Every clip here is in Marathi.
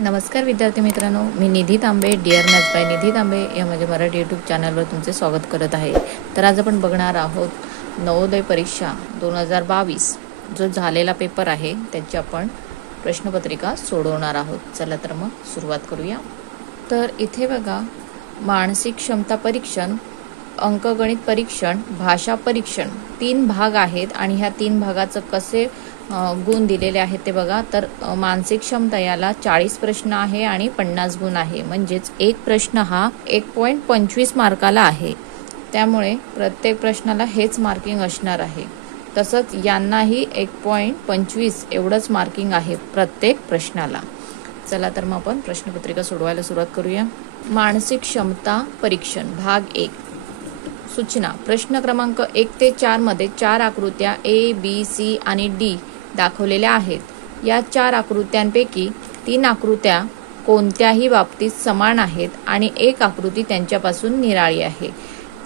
नमस्कार विद्यार्थी मित्रांनो, मी निधी तांबे डिअर मॅथ्स बाय निधी तांबे या माझ्या मराठी यूट्यूब चॅनलवर तुमचे स्वागत करत आहे। तर आज आपण बघणार आहोत नवोदय परीक्षा 2022 जो झालेला पेपर आहे त्याची आपण प्रश्नपत्रिका सोडवणार आहोत। चला तर मग सुरुवात करूया। तर इथे बघा, मानसिक क्षमता परीक्षण, अंकगणित परीक्षण, भाषा परीक्षण 3 भाग आहेत आणि ह्या 3 भागाचं कसे गुण दिलेले आहेत ते बघा। तर मानसिक क्षमता याला 40 प्रश्न आहे आणि 50 गुण आहे, म्हणजेच एक प्रश्न हा 1.25 मार्काला आहे। त्यामुळे प्रत्येक प्रश्नाला हेच मार्किंग असणार आहे। तसंच यांनाही 1.25 एवढंच मार्किंग आहे प्रत्येक प्रश्नाला। चला तर मग आपण प्रश्नपत्रिका सोडवायला सुरुवात करूया। मानसिक क्षमता परीक्षण भाग 1। सूचना, प्रश्न क्रमांक 1 ते 4 मध्ये 4 आकृत्या A, B, C आणि D दाखवलेल्या आहेत। या 4 आकृत्यांपैकी 3 आकृत्या कोणत्याही बाबतीत समान आहेत आणि एक आकृती त्यांच्यापासून निराळी आहे।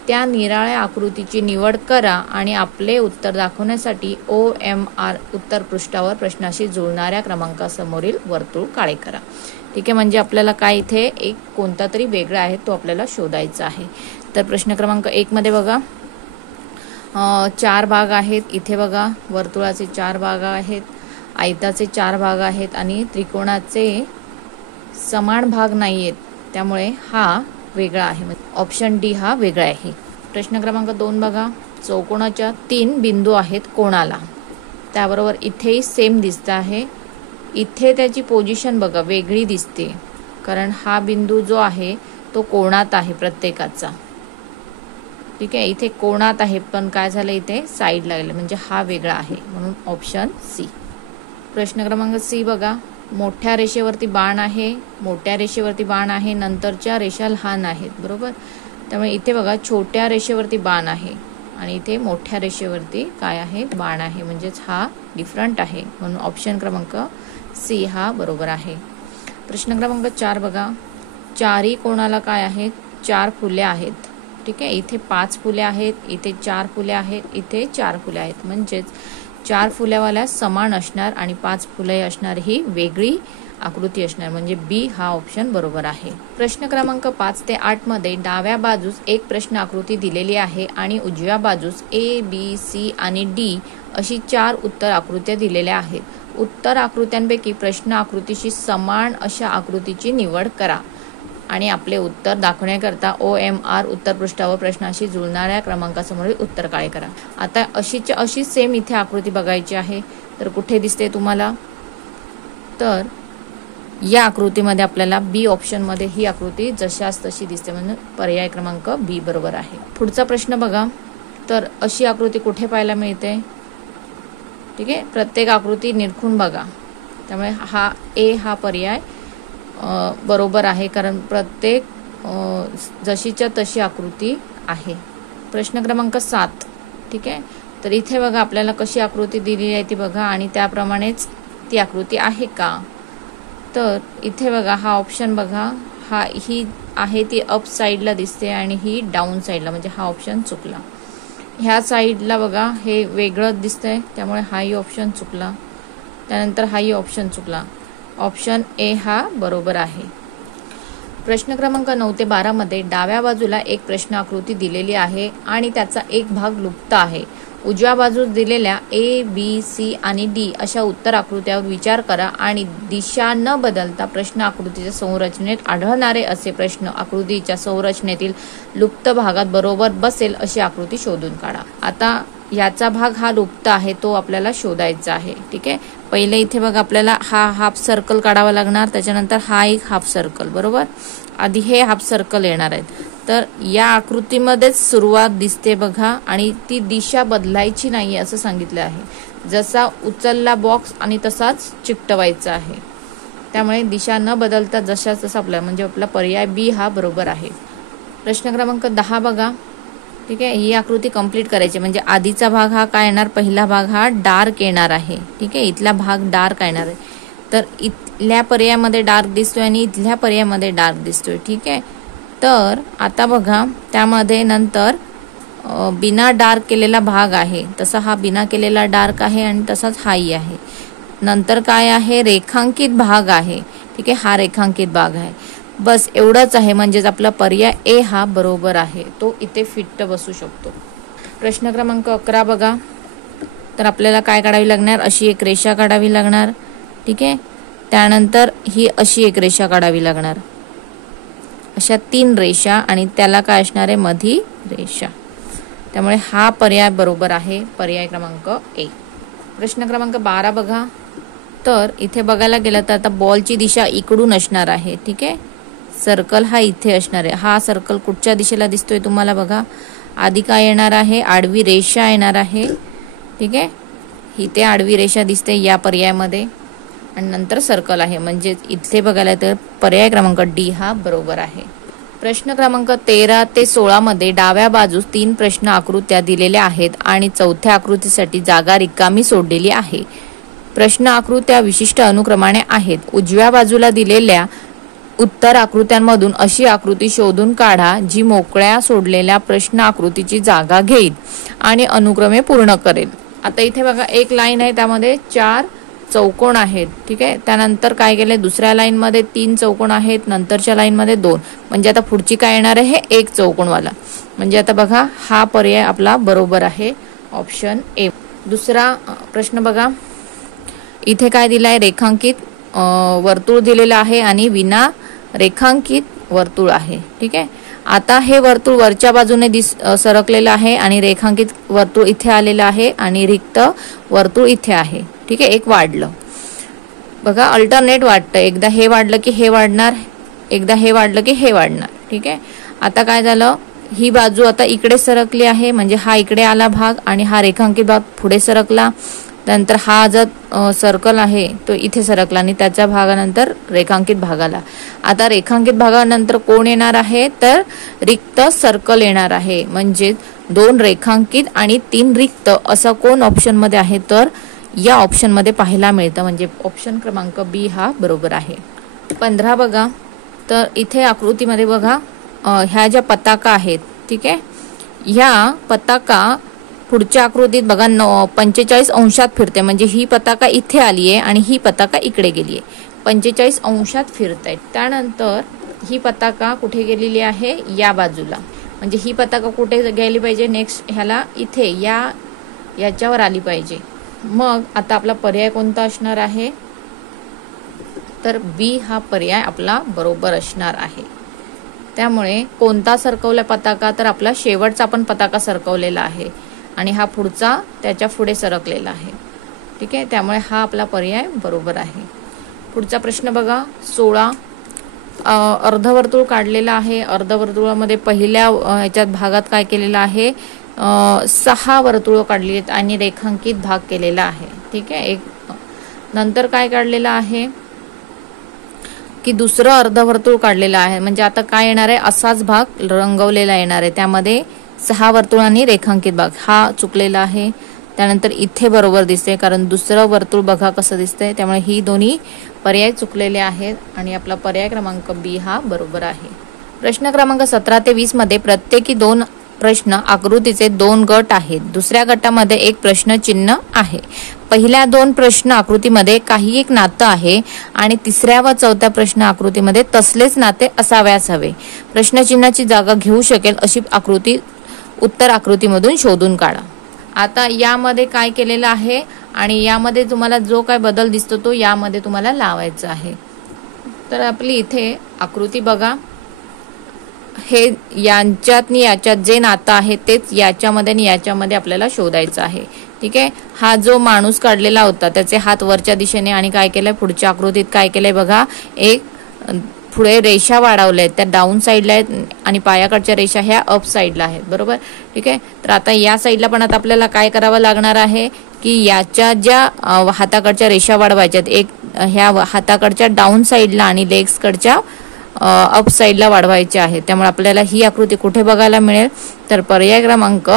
त्या निराळ्या आकृतीची निवड करा आणि आपले उत्तर दाखवण्यासाठी OMR उत्तर पृष्ठावर प्रश्नाशी जुळणाऱ्या क्रमांकासमोरील वर्तुळ काळे करा। ठीक आहे, म्हणजे आपल्याला काय इथे एक कोणता तरी वेगळा आहे तो आपल्याला शोधायचा आहे। तर प्रश्न क्रमांक 1 मध्ये बघा, 4 भाग आहेत। इथे बघा, वर्तुळाचे 4 भाग आहेत, आयताचे 4 भाग आहेत आणि त्रिकोणाचे समान भाग नाही आहेत, त्यामुळे हा वेगळा आहे। ऑप्शन डी हा वेगळा आहे। प्रश्न क्रमांक 2 बघा, चौकोनाच्या 3 बिंदू आहेत कोणाला, त्याबरोबर इथेही सेम दिसत आहे। इथे त्याची पोझिशन बघा वेगळी दिसते, कारण हा बिंदू जो आहे तो कोणात आहे प्रत्येकाचा। ठीक आहे, इथे कोणात आहे पण काय झालं इथे साईडला गेलं, म्हणजे हा वेगळा आहे, म्हणून ऑप्शन सी। प्रश्न क्रमांक सी बघा, मोठ्या रेषेवरती बाण आहे, मोठ्या रेषेवरती बाण आहे, नंतरच्या रेषा लहान आहेत, बरोबर। त्यामुळे इथे बघा छोट्या रेषेवरती बाण आहे आणि इथे मोठ्या रेषेवरती काय आहे बाण आहे, म्हणजेच हा डिफरंट आहे, म्हणून ऑप्शन क्रमांक सी हा बरोबर आहे। प्रश्न क्रमांक 4 बघा, चारही कोणाला काय आहेत 4 फुले आहेत। ठीक आहे, इथे 5 फुले आहेत, इथे 4 फुले आहेत, इथे 4 फुले आहेत, म्हणजेच 4 फुल्यावाल्या समान असणार आणि 5 फुले असणार ही वेगळी आकृती असणार, म्हणजे बी हा ऑप्शन बरोबर आहे। प्रश्न क्रमांक 5 ते 8 मध्ये डाव्या बाजूस एक प्रश्न आकृती दिलेली आहे आणि उजव्या बाजूस A, B, C आणि D अशी 4 उत्तर आकृत्या दिलेल्या आहेत। उत्तर आकृत्यांपैकी प्रश्न आकृतीशी समान अशा आकृतीची निवड करा आणि आपले उत्तर दाखवण्याकरता OMR उत्तर पृष्ठावर प्रश्नाशी जुळणाऱ्या क्रमांकासमोरील उत्तर काळे करा। आता अशीच्या अशी सेम इथे आकृती बघायची आहे, तर कुठे दिसते तुम्हाला, तर या आकृतीमध्ये आपल्याला बी ऑप्शन मध्ये ही आकृती जशास तशी दिसते, म्हणजे पर्याय क्रमांक बी बरोबर आहे। पुढचा प्रश्न बघा, तर अशी आकृती कुठे पाहायला मिळते। ठीक आहे, प्रत्येक आकृती निरखून बघा, त्यामुळे हा ए हा पर्याय बरोबर आहे, कारण प्रत्येक जशीच्या तशी आकृती आहे। प्रश्न क्रमांक 7, ठीक आहे, तर इथे बघा आपल्याला कशी आकृती दिलेली आहे ती बघा आणि त्याप्रमाणेच ती आकृती आहे का। तर इथे बघा हा ऑप्शन बघा, ही आहे ती अप साईडला दिसते आणि ही डाऊन साईडला, म्हणजे हा ऑप्शन चुकला। ह्या साईडला बघा हे वेगळं दिसतंय, त्यामुळे हाही ऑप्शन चुकला, त्यानंतर हाही ऑप्शन चुकला, ऑप्शन ए हा बरोबर आहे। प्रश्न क्रमांक 9 ते 12 मध्ये डाव्या बाजूला एक प्रश्न आकृती दिलेली आहे आणि त्याचा एक भाग लुप्त आहे। उजव्या बाजूस दिलेल्या A, B, C आणि D अशा उत्तर आकृत्यावर विचार करा आणि दिशा न बदलता प्रश्न आकृतीच्या संरचनेत आढळणारे असे प्रश्न आकृतीच्या संरचनेतील लुप्त भागात बरोबर बसेल अशी आकृती शोधून काढा। आता याचा भाग हा लुप्त आहे तो आपल्याला शोधायचा आहे। ठीक आहे, पहिले इथे बघा आपल्याला हा हाफ सर्कल काढावा लागणार, त्याच्यानंतर हा एक हाफ सर्कल, बरोबर। आधी हे हाफ सर्कल येणार आहेत, तर या आकृतीमध्येच सुरुवात दिसते बघा आणि ती दिशा बदलायची नाही असं सांगितलं आहे। जसा उचलला बॉक्स आणि तसाच चिकटवायचा आहे, त्यामुळे दिशा न बदलता जशाच तसा आपला, म्हणजे आपला पर्याय बी हा बरोबर आहे। प्रश्न क्रमांक 10 बघा, ठीक आहे, ही आकृती कंप्लीट करायची, म्हणजे आधीचा भाग हा काय येणार, पहिला भाग हा डार्क येणार आहे। ठीक आहे, इथला भाग डार्क येणार आहे, तर इथल्या पर्यायामध्ये डार्क दिसतोय आणि इथल्या पर्यायामध्ये डार्क दिसतोय। ठीक आहे, तर आता बघा त्यामध्ये नंतर बिना डार्क केलेला भाग आहे, तसा हा बिना केलेला डार्क आहे आणि तसाच हाही आहे। नंतर काय आहे, रेखांकित भाग आहे, ठीक आहे, हा रेखांकित भाग आहे. बस एवढंच आहे, म्हणजेच आपला पर्याय ए हा बरोबर आहे, तो इथे फिट्ट बसू शकतो. प्रश्न क्रमांक 11 बघा. तर आपल्याला काय काढावी लागणार, अशी एक रेषा काढावी लागणार. ठीक आहे, त्यानंतर ही अशी एक रेषा काढावी लागणार. अशा 3 रेषा आणि त्याला काय असणार आहे, मधी रेषा. त्यामुळे हा पर्याय बरोबर आहे, पर्याय क्रमांक ए. प्रश्न क्रमांक 12 बघा. तर इथे बघायला गेलं तर आता बॉलची दिशा इकडून असणार आहे. ठीक आहे, सर्कल हा इथे असणार आहे. हा सर्कल कुठच्या दिशेला दिसतोय तुम्हाला बघा. आधी काय येणार आहे, आडवी रेषा येणार आहे. ठीक आहे, इथे आडवी रेषा दिसते या पर्यायामध्ये आणि नंतर सर्कल आहे, म्हणजे इथे बघायला तर पर्याय क्रमांक डी हा बरोबर आहे. प्रश्न क्रमांक 13 ते 16 मध्ये डाव्या बाजूस 3 प्रश्न आकृत्या दिलेल्या आहेत आणि चौथ्या आकृतीसाठी जागा रिकामी सोडलेली आहे. प्रश्न आकृत्या विशिष्ट अनुक्रमाने आहेत. उजव्या बाजूला दिलेल्या उत्तर आकृत्यांमधून अशी आकृती शोधून काढा जी मोकळ्या सोडलेल्या प्रश्न आकृतीची जागा घेईल आणि अनुक्रमे पूर्ण करेल. आता इथे बघा एक लाईन आहे, त्यामध्ये 4 चौकोन आहेत. ठीक आहे, त्यानंतर काय केले, दुसऱ्या लाईन मध्ये 3 चौकोन आहेत, नंतरच्या लाईन मध्ये 2. म्हणजे आता पुढची काय येणार आहे, एक चौकोनवाला. म्हणजे आता बघा हा पर्याय आपला बरोबर आहे, ऑप्शन ए. दुसरा प्रश्न बघा. इथे काय दिलाय, रेखांकित वर्तुळ दिलेलं आहे आणि विना रेखांकित वर्तुळ आहे. ठीक आहे, आता हे वर्तुळ वरच्या बाजूने सरकलेलं आहे आणि रेखांकित वर्तुळ इथे आलेलं आहे आणि रिक्त वर्तुळ इथे आहे. ठीक आहे, एक वाढलं बघा, अल्टरनेट वाढतं. एकदा हे वाढलं की हे वाढणार, एकदा हे वाढलं की हे वाढणार. ठीक आहे, आता काय झालं, ही बाजू आता इकडे सरकली आहे, म्हणजे हा इकडे आला भाग आणि हा रेखांकित भाग पुढे सरकला. नंतर हा जो सर्कल आहे तो इथे सरकला आणि त्याच्या भागानंतर रेखांकित भागाला. आता रेखांकित भागानंतर कोण येणार आहे, तर रिक्त सर्कल येणार आहे. म्हणजे 2 रेखांकित आणि 3 रिक्त असा कोण ऑप्शन मध्ये आहे, तर या ऑप्शन मध्ये पाहायला मिळतं. म्हणजे ऑप्शन क्रमांक बी हा बरोबर आहे. 15 बघा. तर इथे आकृतीमध्ये बघा, ह्या ज्या पताका आहेत, ठीक आहे, ह्या पताका पुढच्या आकृतीत बघा 45 अंशात फिरते. म्हणजे ही पताका इथे आली आहे आणि ही पताका इकडे गेली आहे, 45 अंशात फिरत आहे. त्यानंतर ही पताका कुठे गेलेली आहे, या बाजूला. म्हणजे ही पताका कुठे गेली पाहिजे, नेक्स्ट ह्याला इथे याच्यावर आली पाहिजे. मग आता आपला पर्याय कोणता असणार आहे, तर बी हा पर्याय आपला बरोबर असणार आहे. त्यामुळे कोणता सरकवला पताका, तर आपला शेवटचा आपण पताका सरकवलेला आहे आणि हा पुढचा त्याच्या पुढे सरकलेला आहे. ठीक आहे, त्यामुळे हा आपला पर्याय बरोबर आहे. पुढचा प्रश्न बघा. 16 अर्धवर्तुळ काढलेला आहे. अर्धवर्तुळामध्ये पहिल्या ह्याच्यात भागात काय केलेलं आहे, 6 वर्तुळ काढली आहेत आणि रेखांकित भाग केलेला आहे. ठीक आहे, एक नंतर काय काढलेलं आहे की दुसरं अर्धवर्तुळ काढलेलं आहे. म्हणजे आता काय येणार आहे, असाच भाग रंगवलेला येणार आहे. त्यामध्ये 6 वर्तुळांनी रेखांकित भाग हा चुकलेला आहे. त्यानंतर इथे बरोबर दिसते, कारण दुसरं वर्तुळ बघा कसं दिसतंय. त्यामुळे ही दोन्ही पर्याय चुकलेले आहेत आणि आपला पर्याय क्रमांक बी हा बरोबर आहे. प्रश्न क्रमांक 17 ते 20 मध्ये प्रत्येकी 2 प्रश्न आकृतीचे 2 गट आहेत. दुसऱ्या गटामध्ये एक प्रश्न चिन्ह आहे. पहिल्या 2 प्रश्न आकृतीमध्ये काही एक नातं आहे आणि तिसऱ्या व चौथ्या प्रश्न आकृतीमध्ये तसलेच नाते असाव्यास हवे. प्रश्नचिन्हाची जागा घेऊ शकेल अशी आकृती उत्तर आकृतीमधून शोधून काढा. आता यामध्ये काय केलेलं आहे आणि यामध्ये तुम्हाला जो काय बदल दिसतो तो यामध्ये तुम्हाला लावायचा आहे. तर आपली इथे आकृती बघा, हे यांच्यात आणि याच्यात जे नातं आहे तेच याच्यामध्ये आणि याच्यामध्ये आपल्याला शोधायचं आहे. ठीक आहे, हा जो माणूस काढलेला होता त्याचे हात वरच्या दिशेने आणि काय केलंय, पुढच्या आकृतीत काय केलंय बघा, एक पुढे रेषा वाढवल्या आहेत, त्या डाऊन साईडला आहेत आणि पायाकडच्या रेषा ह्या अप साईडला आहेत. बरोबर, ठीक आहे. तर आता या साईडला पण आता आपल्याला काय करावं लागणार आहे की याच्या ज्या हाताकडच्या रेषा वाढवायच्यात, एक ह्या हाताकडच्या डाऊन साईडला आणि लेग्सकडच्या अप साईडला वाढवायचे आहेत. त्यामुळे आपल्याला ही आकृती कुठे बघायला मिळेल, तर पर्याय क्रमांक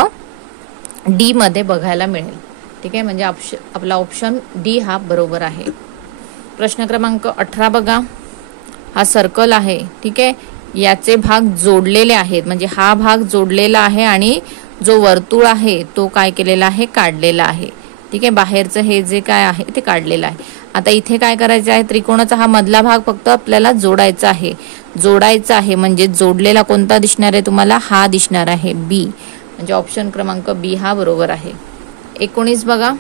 डी मध्ये बघायला मिळेल. ठीक आहे, म्हणजे आपला ऑप्शन डी हा बरोबर आहे. प्रश्न क्रमांक 18 बघा. हा सर्कल आहे. ठीक आहे, याचे भाग जोडलेले आहेत. म्हणजे हा भाग जोडलेला आहे आणि जो वर्तुळ आहे तो काय केलेला आहे, काढलेला आहे. ठीक आहे, बाहेरचं हे जे काय आहे ते काढलेलं आहे. आता इथे काय करायचं आहे, त्रिकोणाचा हा मधला भाग फक्त आपल्याला जोडायचा आहे. म्हणजे जोडलेला कोणता दिसणार आहे तुम्हाला, हा दिसणार आहे बी. म्हणजे ऑप्शन क्रमांक बी हा बरोबर आहे. 19 बघा,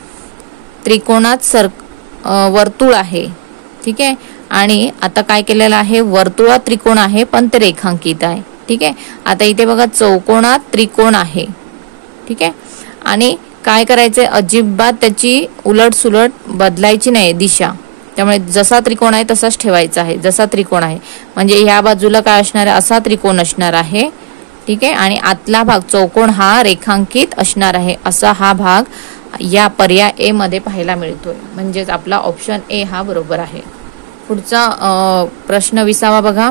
त्रिकोणात वर्तुळ आहे. ठीक आहे, आणि आता काय केलेलं आहे, वर्तुळात त्रिकोण आहे पण ते रेखांकित आहे. ठीक आहे, आता इथे बघा चौकोनात त्रिकोण आहे. ठीक आहे, आणि काय करायचंय, अजिबात त्याची उलट सुलट बदलायची नाही दिशा. त्यामुळे जसा त्रिकोण आहे तसाच ठेवायचा आहे. जसा त्रिकोण आहे म्हणजे ह्या बाजूला काय असणार आहे, असा त्रिकोण असणार आहे. ठीक आहे, आणि आतला भाग चौकोन हा रेखांकित असणार आहे. असा हा भाग या पर्याय ए मध्ये पाहायला मिळतोय. म्हणजेच आपला ऑप्शन ए हा बरोबर आहे. पुढचा प्रश्न 20 बघा.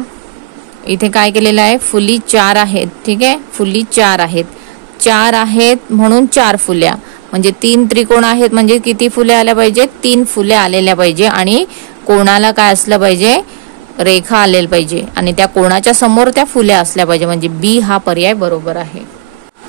इथे काय केलेलं आहे, फुली 4 आहेत. ठीक आहे, फुली 4 आहेत म्हणून 4 फुल्या. म्हणजे 3 त्रिकोण आहेत म्हणजे किती फुल्या आल्या पाहिजे, 3 फुल्या आलेल्या पाहिजे. आणि कोणाला काय असलं पाहिजे, रेखा आलेली पाहिजे. आणि त्या कोणाच्या समोर त्या फुल्या असल्या पाहिजे. म्हणजे बी हा पर्याय बरोबर आहे.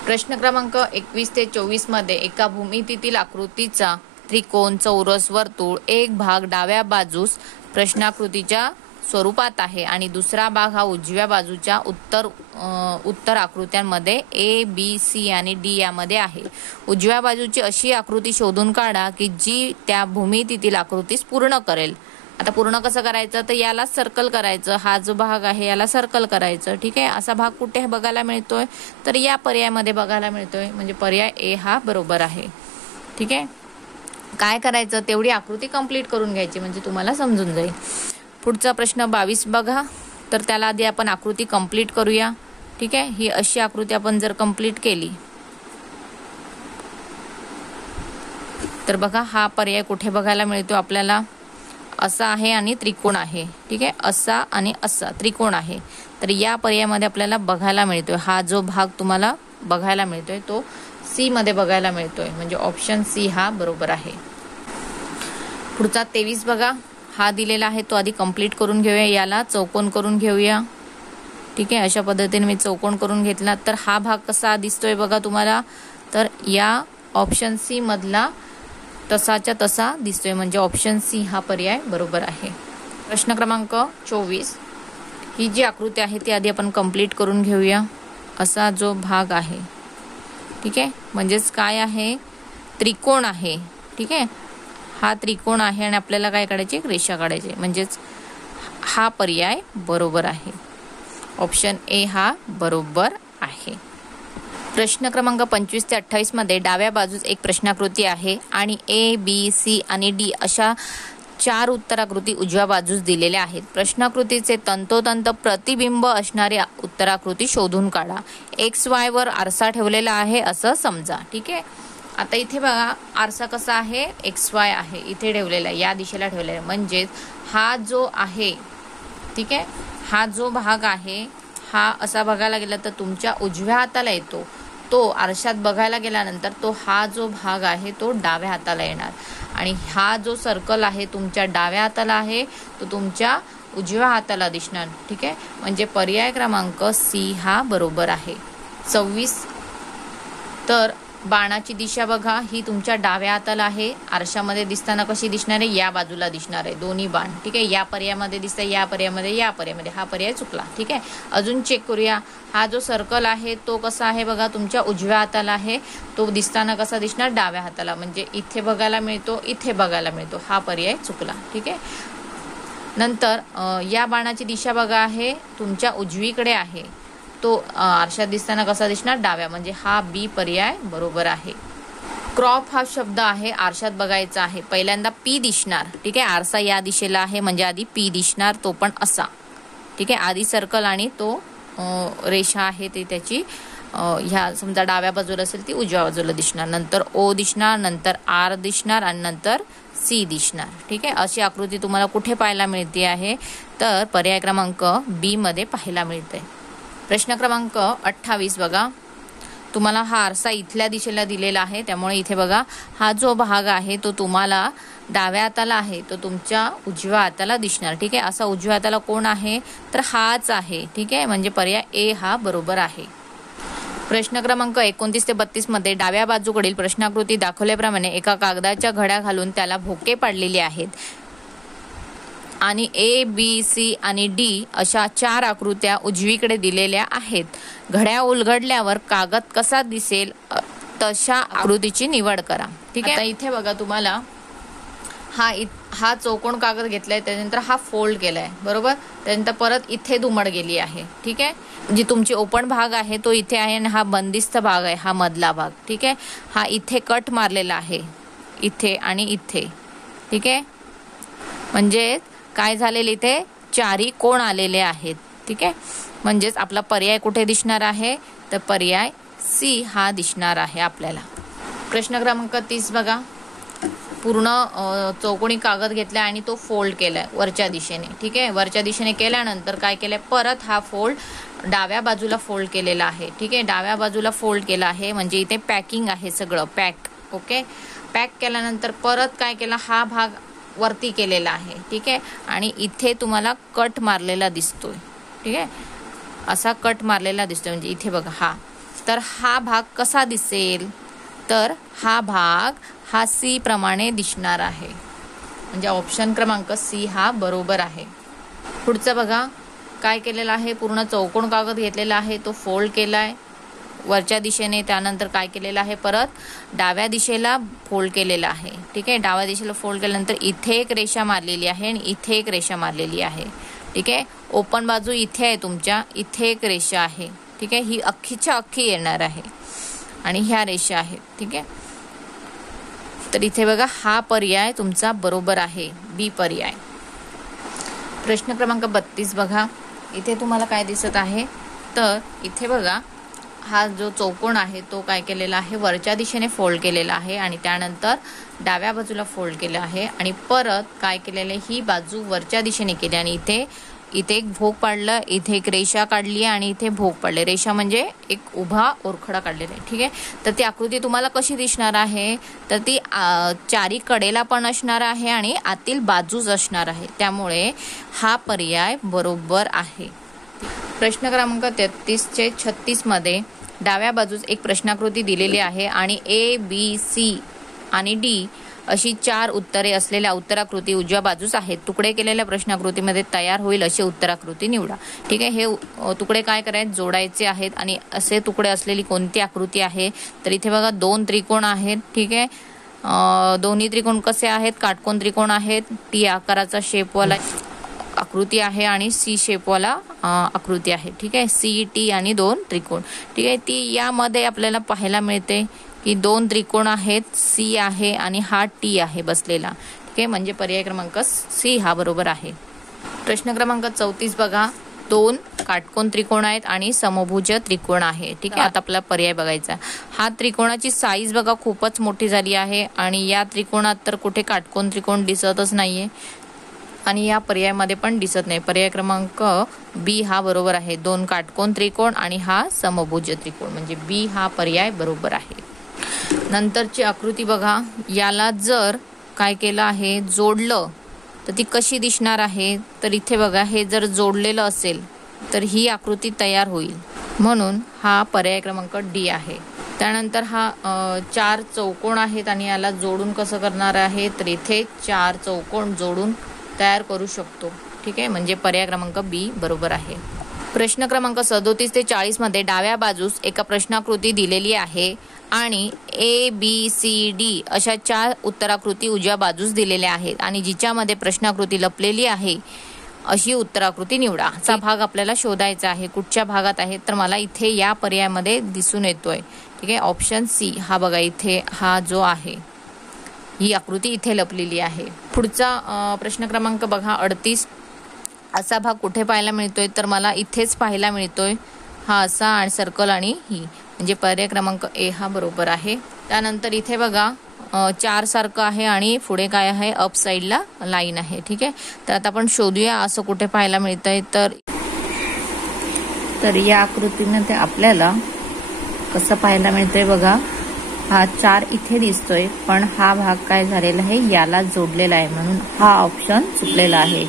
प्रश्न क्रमांक 21 ते 24 मध्ये एका भूमितीतील आकृतीचा त्रिकोण, चौरस, वर्तुळ एक भाग डाव्या बाजूस प्रश्नाकृतीच्या स्वरूपात आहे आणि दुसरा भाग हा उजव्या बाजूच्या उत्तर आकृत्यांमध्ये ए, बी, सी आणि डी यामध्ये आहे. उजव्या बाजूची अशी आकृती शोधून काढा की जी त्या भूमितीतील आकृतीस पूर्ण करेल. आता पूर्ण कसं करायचं, तर याला सर्कल करायचं. हा जो भाग आहे याला सर्कल करायचं. ठीक आहे, असा भाग कुठे बघायला मिळतोय, तर या पर्यायामध्ये बघायला मिळतोय. म्हणजे पर्याय ए हा बरोबर आहे. ठीक आहे, काय करायचं, तेवढी आकृती कंप्लीट करून घ्यायची म्हणजे तुम्हाला समजून जाईल. पुढचा प्रश्न 22 बघा. तर त्याला आधी आपण आकृती कंप्लीट करूया. ठीक आहे, ही अशी आकृती आपण जर कंप्लीट केली तर बघा हा पर्याय कुठे बघायला मिळतो आपल्याला, असा आहे आणि त्रिकोण आहे. ठीक आहे, असा आणि असा त्रिकोण आहे. तर या पर्यायामध्ये आपल्याला बघायला मिळतोय हा जो भाग तुम्हाला बघायला मिळतोय तो सी मध्ये बघायला मिळतोय. म्हणजे ऑप्शन सी हा बरोबर आहे. पुढचा 23 बघा. हा दिलेला आहे तो आधी कंप्लीट करून घेऊया. याला चौकोन करून घेऊया. ठीक आहे, अशा पद्धतीने मी चौकोन करून घेतला. तर हा भाग कसा दिसतोय बघा तुम्हाला, तर या ऑप्शन सी मधला तसाच्या तसा दिसतोय. म्हणजे ऑप्शन सी हा पर्याय बरोबर आहे. प्रश्न क्रमांक 24. ही जी आकृती आहे ती आधी आपण कंप्लीट करून घेऊया. असा जो भाग आहे, ठीक आहे, म्हणजेच काय आहे, त्रिकोण आहे. ठीक आहे, हा त्रिकोण आहे आणि आपल्याला काय काढायची, रेषा काढायची. म्हणजेच हा पर्याय बरोबर आहे. ऑप्शन ए हा बरोबर आहे. प्रश्न क्रमांक 25 ते 28 मध्ये डाव्या बाजूस एक प्रश्नाकृती आहे आणि ए, बी, सी आणि डी अशा 4 उत्तराकृती उजव्या बाजूस दिलेल्या आहेत. प्रश्नाकृतीचे तंतोतंत प्रतिबिंब असणारी उत्तराकृती शोधून काढा. एक्स वाय वर आरसा ठेवलेला आहे असं समजा. ठीक आहे, आता इथे बघा आरसा कसा आहे, एक्स वाय आहे, इथे ठेवलेला आहे, या दिशेला ठेवलेला आहे. म्हणजेच हा जो आहे, ठीक आहे, हा जो भाग आहे हा असा बघायला गेला तर तुमच्या उजव्या हाताला येतो. तो आरशात बघायला गेल्यानंतर तो हा जो भाग आहे तो डाव्या हाताला येणार. आणि हा जो सर्कल आहे तुमच्या डाव्या हाताला आहे तो तुमच्या उजव्या हाताला दिसणार. ठीक आहे, म्हणजे पर्याय क्रमांक सी हा बरोबर आहे. 26. तर बाणाची दिशा बघा, ही तुमच्या डाव्या हाताला आहे. आरशामध्ये दिसताना कशी दिसणार आहे, या बाजूला दिसणार आहे दोन्ही बाण. ठीक आहे, या पर्यायामध्ये दिसतंय, या पर्यायामध्ये हा पर्याय चुकला. ठीक आहे, अजून चेक करूया. हा जो सर्कल आहे तो कसा आहे बघा, तुमच्या उजव्या हाताला आहे. तो दिसताना कसा दिसणार, डाव्या हाताला. म्हणजे इथे बघायला मिळतो, इथे बघायला मिळतो, हा पर्याय चुकला. ठीक आहे, नंतर या बाणाची दिशा बघा आहे तुमच्या उजवीकडे आहे. तो आरशात दिसताना कसा दिसणार, डाव्या. म्हणजे हा बी पर्याय बरोबर आहे. क्रॉप हा शब्द आहे, आरशात बघायचा आहे. पहिल्यांदा पी दिसणार. ठीक आहे, आरसा या दिशेला आहे म्हणजे आधी पी दिसणार, तो पण असा. ठीक आहे, आधी सर्कल आणि तो रेषा आहे ती त्याची ह्या समजा डाव्या बाजूला असेल ती उजव्या बाजूला दिसणार. नंतर ओ दिसणार, नंतर आर दिसणार आणि नंतर सी दिसणार. ठीक आहे, अशी आकृती तुम्हाला कुठे पाहायला मिळते आहे, तर पर्याय क्रमांक बी मध्ये पाहायला मिळते. प्रश्न क्रमांक 28 बघा. तुम्हाला हा आरसा इथल्या दिशेला दिलेला आहे, त्यामुळे इथे बघा हा जो भाग आहे तो तुम्हाला डाव्या हाताला आहे, तो तुमच्या उजव्या हाताला दिसणार. ठीक आहे, असा उजव्या हाताला कोण आहे, तर हाच आहे. ठीक आहे, म्हणजे पर्याय ए हा बरोबर आहे. प्रश्न क्रमांक 29 ते 32 मध्ये डाव्या बाजूकडील प्रश्नाकृती दाखवल्याप्रमाणे एका कागदाच्या घड्या घालून त्याला भोके पाडलेले आहेत आणि A, B, C आणि D अशा 4 आकृत्या उजवीकडे दिलेल्या आहेत. घड्या उलगडल्यावर कागद कसा दिसेल तशा आकृतीची निवड करा. ठीक आहे. आता इथे बघा तुम्हाला हा चौकोन कागद घेतलाय, त्यानंतर हा फोल्ड केलाय बरोबर, त्यानंतर परत इथे दुमड गेली आहे. ठीक आहे. जी तुमची ओपन भाग आहे तो इथे आहे आणि हा बंदिस्त भाग आहे, हा मधला भाग. ठीक आहे. हा इथे कट मारलेला आहे, इथे आणि इथे. ठीक आहे. म्हणजे काय झालेले इथे 4 कोण आलेले आहेत. ठीक आहे. म्हणजेच आपला पर्याय कुठे दिसणार आहे, तर पर्याय C हा दिसणार आहे आपल्याला. प्रश्न क्रमांक 30 बघा. पूर्ण चौकोनी कागद घेतलाय आणि तो फोल्ड केलाय वरच्या दिशेने. ठीक आहे. वरच्या दिशेने केल्यानंतर काय केलंय, परत हा फोल्ड डाव्या बाजूला फोल्ड केलेला आहे. ठीक आहे. डाव्या बाजूला फोल्ड केला आहे म्हणजे इथे पॅकिंग आहे, सगळं पॅक. ओके. पॅक केल्यानंतर परत काय केलं, हा भाग वरती केलेला आहे. ठीक आहे. आणि इथे तुम्हाला कट मारलेला दिसतोय. ठीक आहे. असा कट मारलेला दिसतोय म्हणजे इथे बघा हा. तर हा भाग कसा दिसेल, तर हा भाग हा C प्रमाणे दिसणार आहे. म्हणजे ऑप्शन क्रमांक C हा बरोबर आहे. पुढचं बघा. काय केलेलं आहे, पूर्ण चौकोन कागद घेतलेला आहे, तो फोल्ड केलाय वरच्या दिशेने. त्यानंतर काय केलेलं आहे, परत डाव्या दिशेला फोल्ड केलेला आहे. ठीक आहे. डाव्या दिशेला फोल्ड केल्यानंतर इथे एक रेषा मारलेली आहे आणि इथे एक रेषा मारलेली आहे. ठीक आहे. ओपन बाजू इथे आहे तुमच्या, इथे एक रेषा आहे. ठीक आहे. ही अख्खीच्या अख्खी येणार आहे आणि ह्या रेषा आहेत. ठीक आहे. तर इथे बघा हा पर्याय तुमचा बरोबर आहे, B पर्याय. प्रश्न क्रमांक 32 बघा. इथे तुम्हाला काय दिसत आहे, तर इथे बघा हा जो चौकोन आहे तो काय केलेला आहे, वरच्या दिशेने फोल्ड केलेला आहे आणि त्यानंतर डाव्या बाजूला फोल्ड केला आहे आणि परत काय केलेलं आहे, ही बाजू वरच्या दिशेने केली आणि इथे एक भोग पाडलं, इथे एक रेषा काढली आणि इथे भोग पाडले. रेषा म्हणजे एक उभा ओरखडा काढलेला आहे. ठीक आहे. तर ती आकृती तुम्हाला कशी दिसणार आहे, तर ती 4 कडेला पण असणार आहे आणि आतील बाजूच असणार आहे. त्यामुळे हा पर्याय बरोबर आहे. प्रश्न क्रमांक 33 ते 36 मध्ये डाव्या बाजूस एक प्रश्नाकृती दिलेली आहे आणि A, B, C आणि D अशी 4 उत्तरे असलेल्या उत्तराकृती उजव्या बाजूस आहेत. तुकडे केलेल्या प्रश्नाकृतीमध्ये तयार होईल अशी उत्तराकृती निवडा. ठीक आहे. हे तुकडे काय करायचे, जोडायचे आहेत. आणि असे तुकडे असलेली कोणती आकृती आहे, तर इथे बघा 2 त्रिकोण आहेत. ठीक आहे. दोन्ही त्रिकोण कसे आहेत, काटकोन त्रिकोण आहेत. T आकाराचा शेपवाला आकृती आहे आणि C शेपवाला आकृती आहे. ठीक आहे. C, T आणि 2 त्रिकोण. ठीक आहे. ती यामध्ये आपल्याला पाहायला मिळते की 2 त्रिकोण आहेत, C आहे आणि हा T आहे बसलेला. ठीक आहे. म्हणजे पर्याय क्रमांक C हा बरोबर आहे. प्रश्न क्रमांक 34 बघा. 2 काटकोन त्रिकोण आहेत आणि समभुज त्रिकोण आहे. ठीक आहे. आता आपला पर्याय बघायचा. हा त्रिकोणाची साईज बघा खूपच मोठी झाली आहे आणि या त्रिकोणात तर कुठे काटकोन त्रिकोण दिसतच नाहीये आणि या पर्यायामध्ये पण दिसत नाही. पर्याय क्रमांक B हा बरोबर आहे. 2 काटकोन त्रिकोण आणि हा समभुज त्रिकोण म्हणजे B हा पर्याय बरोबर आहे. नंतरची आकृती बघा. याला जर काय केलं आहे, जोडलं तर ती कशी दिसणार आहे, तर इथे बघा हे जर जोडलेलं असेल तर ही आकृती तयार होईल. म्हणून हा पर्याय क्रमांक D आहे. त्यानंतर हा 4 चौकोन आहेत आणि याला जोडून कसं करणार आहे, तर इथे 4 चौकोन जोडून तयार करू शकतो. ठीक आहे. म्हणजे पर्याय क्रमांक B बरोबर आहे. प्रश्न क्रमांक 37 ते 40 मध्ये डाव्या बाजूस एका प्रश्नाकृती दिलेली आहे आणि A, B, C, D अशा 4 उत्तराकृती उजव्या बाजूस दिलेल्या आहेत आणि जिच्यामध्ये प्रश्नाकृती लपलेली आहे अशी उत्तराकृती निवडा. असा भाग आपल्याला शोधायचा आहे. कुठच्या भागात आहे, तर मला इथे या पर्यायामध्ये दिसून येतोय. ठीक आहे. ऑप्शन C हा बघा. इथे हा जो आहे ही आकृती इथे लपलेली आहे. पुढचा प्रश्न क्रमांक बघा 38. असा भाग कुठे पाहायला मिळतोय, तर मला इथेच पाहायला मिळतोय. हा असा आणि सर्कल आणि ही म्हणजे पर्याय क्रमांक A हा बरोबर आहे. त्यानंतर इथे बघा 4 सारखं आहे आणि पुढे काय आहे, अप साईडला लाईन आहे. ठीक आहे. तर आता आपण शोधूया असं कुठे पाहायला मिळतंय. तर या आकृतीने ते आपल्याला कसं पाहायला मिळतंय बघा. हा 4 इथे दिसतोय पण हा भाग काय झालेला आहे, याला जोडलेला आहे म्हणून हा ऑप्शन चुकलेला आहे.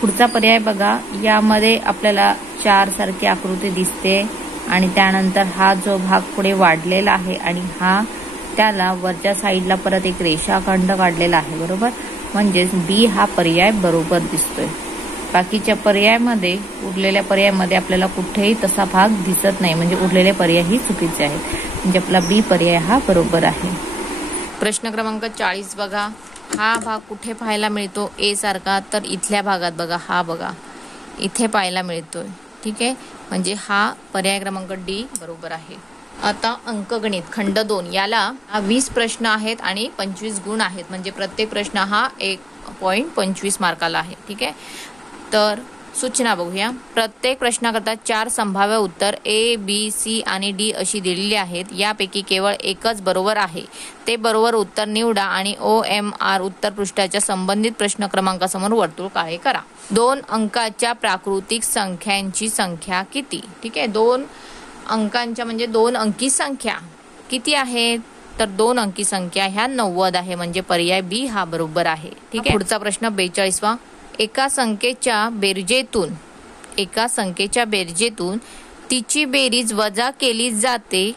पुढचा पर्याय बघा. यामध्ये आपल्याला 4 सारखी आकृती दिसते आणि त्यानंतर हा जो भाग पुढे वाढलेला आहे आणि हा त्याला वरच्या साईडला परत एक रेषाखंड काढलेला आहे, बरोबर. म्हणजेच बी हा पर्याय बरोबर दिसतोय. बाकीच्या पर्यायामध्ये, उरलेल्या पर्यायामध्ये आपल्याला कुठेही तसा भाग दिसत नाही, म्हणजे उरलेले पर्यायही चुकीचे आहेत. म्हणजे आपला बी पर्याय हा बरोबर आहे. प्रश्न क्रमांक 40 बघा. हा भाग कुठे पाहायला मिळतो ए सारखा? तर इथल्या भागात बघा, हा बघा इथे पाहायला मिळतोय. ठीक आहे, म्हणजे हा पर्याय क्रमांक डी बरोबर आहे. आता अंकगणित खंड 2 याला 20 प्रश्न आहेत आणि 25 गुण आहेत. म्हणजे प्रत्येक प्रश्न हा 1.25 मार्काला आहे. ठीक आहे, तर सूचना बघूया. प्रत्येक प्रश्नाकरता 4 संभाव्य उत्तर ए, बी, सी आणि डी अशी दिलेली आहेत. यापैकी केवळ एकच बरोबर आहे. ते बरोबर उत्तर निवडा आणि OMR उत्तर पृष्ठाच्या संबंधित प्रश्न क्रमांकासमोर वर्तुळ काळे करा. 2 अंकाच्या प्राकृतिक संख्यांची संख्या किती? ठीक आहे, 2 अंकांच्या म्हणजे 2 अंकी संख्या किती आहे? तर 2 अंकी संख्या ह्या 90 आहे. म्हणजे पर्याय बी हा बरोबर आहे. ठीक आहे, पुढचा प्रश्न 42वा. एका संख्येच्या बेरजेतून तिची बेरीज वजा केली जाते.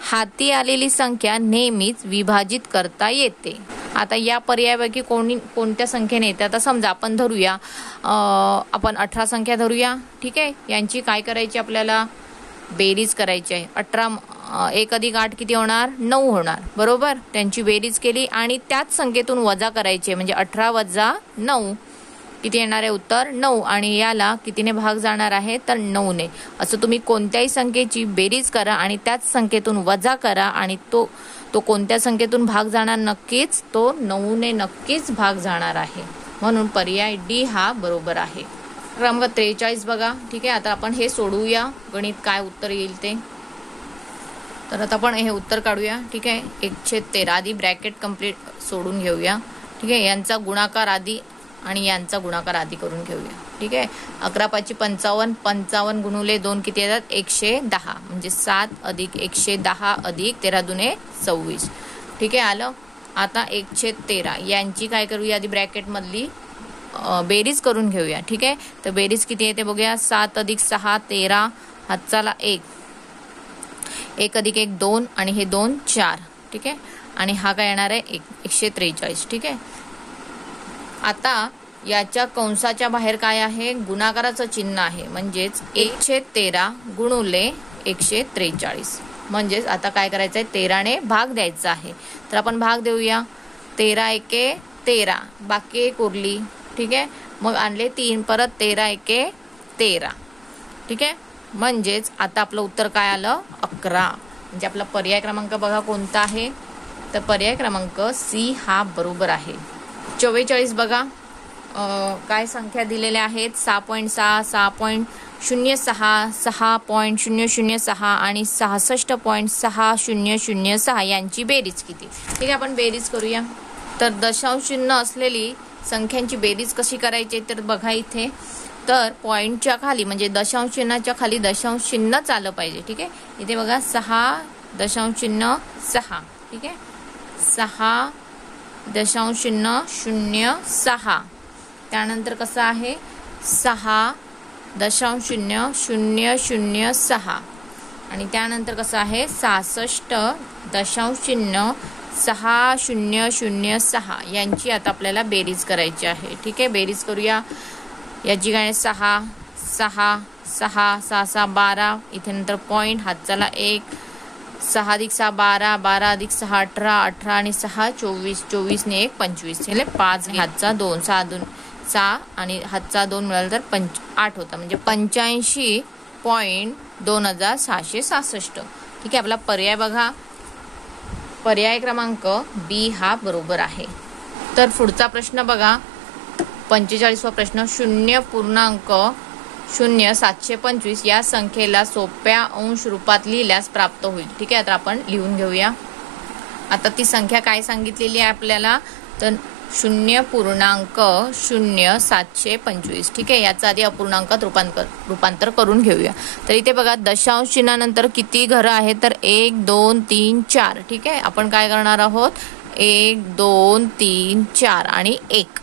हाती आलेली संख्या नेहमीच विभाजित करता येते. आता या पर्यायापैकी कोणत्या संख्येने येते? आता समजा आपण धरूया, आपण 18 संख्या धरूया. ठीक आहे, यांची काय करायची? आपल्याला बेरीज करायची आहे. 1 अधिक 8 किती होणार? 9 होणार, बरोबर. त्यांची बेरीज केली आणि त्याच संख्येतून वजा करायची, म्हणजे 18 वजा 9 किती येणार आहे? उत्तर 9. आणि याला कितीने भाग जाणार आहे? तर 9 ने. असं तुम्ही कोणत्याही संख्येची बेरीज करा आणि त्याच संख्येतून वजा करा आणि तो कोणत्या संख्येतून भाग जाणार? नक्कीच तो 9 ने नक्कीच भाग जाणार आहे. म्हणून पर्याय डी हा बरोबर आहे. क्रमांक 43 बघा. ठीक आहे, आता आपण हे सोडवूया. गणित काय उत्तर येईल ते. तर आता आपण हे उत्तर काढूया. ठीक आहे, 1/13 आधी ब्रॅकेट कंप्लीट सोडून घेऊया. ठीक आहे, यांचा गुणाकार आधी आणि यांचा गुणाकार आधी करून घेऊया. ठीक आहे, 11×5 = 55. 55 गुणुले 2 किती येतात? 110. म्हणजे 7 अधिक 110 अधिक 13×2 = 26. ठीक आहे, आलं. आता 1/13 यांची काय करूया? आधी ब्रॅकेट मधली बेरीज करून घेऊया. ठीक आहे, तर बेरीज किती येते बघूया. 7 अधिक 6 13, हातचाला 1, 1 अधिक 1 2 आणि हे 2 4. ठीक आहे, आणि हा काय येणार आहे? 143. ठीक आहे, आता याच्या कंसाच्या बाहेर काय आहे? गुणाकाराचं चिन्ह आहे. म्हणजेच 1/13 गुणुले 143. म्हणजेच आता काय करायचं आहे? 13 ने भाग द्यायचा आहे. तर आपण भाग देऊया. 13 × 13, बाकी 1 उरली. ठीक आहे, मग आणले 3, परत 13 × 13. ठीक आहे, म्हणजेच आता आपलं उत्तर काय आलं? 11. म्हणजे आपला पर्याय क्रमांक बघा कोणता आहे? तर पर्याय क्रमांक सी हा बरोबर आहे. 44 बघा. काय संख्या दिलेल्या आहेत? 6.6, 6.06, 6.006 आणि 66.6006 यांची बेरीज किती? ठीक आहे, आपण बेरीज करूया. तर दशांश चिन्ह असलेली संख्यांची बेरीज कशी करायची? तर बघा इथे, तर पॉईंटच्या खाली म्हणजे दशांश चिन्हाच्या खाली दशांश चिन्हच आलं पाहिजे. ठीक आहे, इथे बघा 6.6. ठीक आहे, 6.006. त्यानंतर कसं आहे? 6.00006 आणि त्यानंतर कसं आहे? 66.6006 यांची आता आपल्याला बेरीज करायची आहे. ठीक आहे, बेरीज करूया. याची काय? 6 6 6 6 6 12. इथे नंतर पॉईंट, हातचाला 1, 6 अधिक 6 12, 12 अधिक 6 18, 18 आणि 6 24, 24 ने 1 25. 5 हातचा 2, 6 2 6 आणि हातचा 2 मिळाला तर 8 होता. म्हणजे 85.2666. ठीक आहे, आपला पर्याय बघा. पर्याय क्रमांक बी हा बरोबर आहे. तर पुढचा प्रश्न बघा. 45वा प्रश्न. 0.0725 या संख्येला सोप्या अंश रूपात लिहिल्यास प्राप्त होईल. ठीक आहे, आता आपण लिहून घेऊया. आता ती संख्या काय सांगितलेली आहे आपल्याला? तर 0.0725. ठीक आहे, याचा आधी अपूर्णांकात रूपांतर करून घेऊया. तर इथे बघा दशांश चिन्हानंतर किती घरं आहेत? तर 1 2 3 4. ठीक आहे, आपण काय करणार आहोत? 1 2 3 4 आणि 1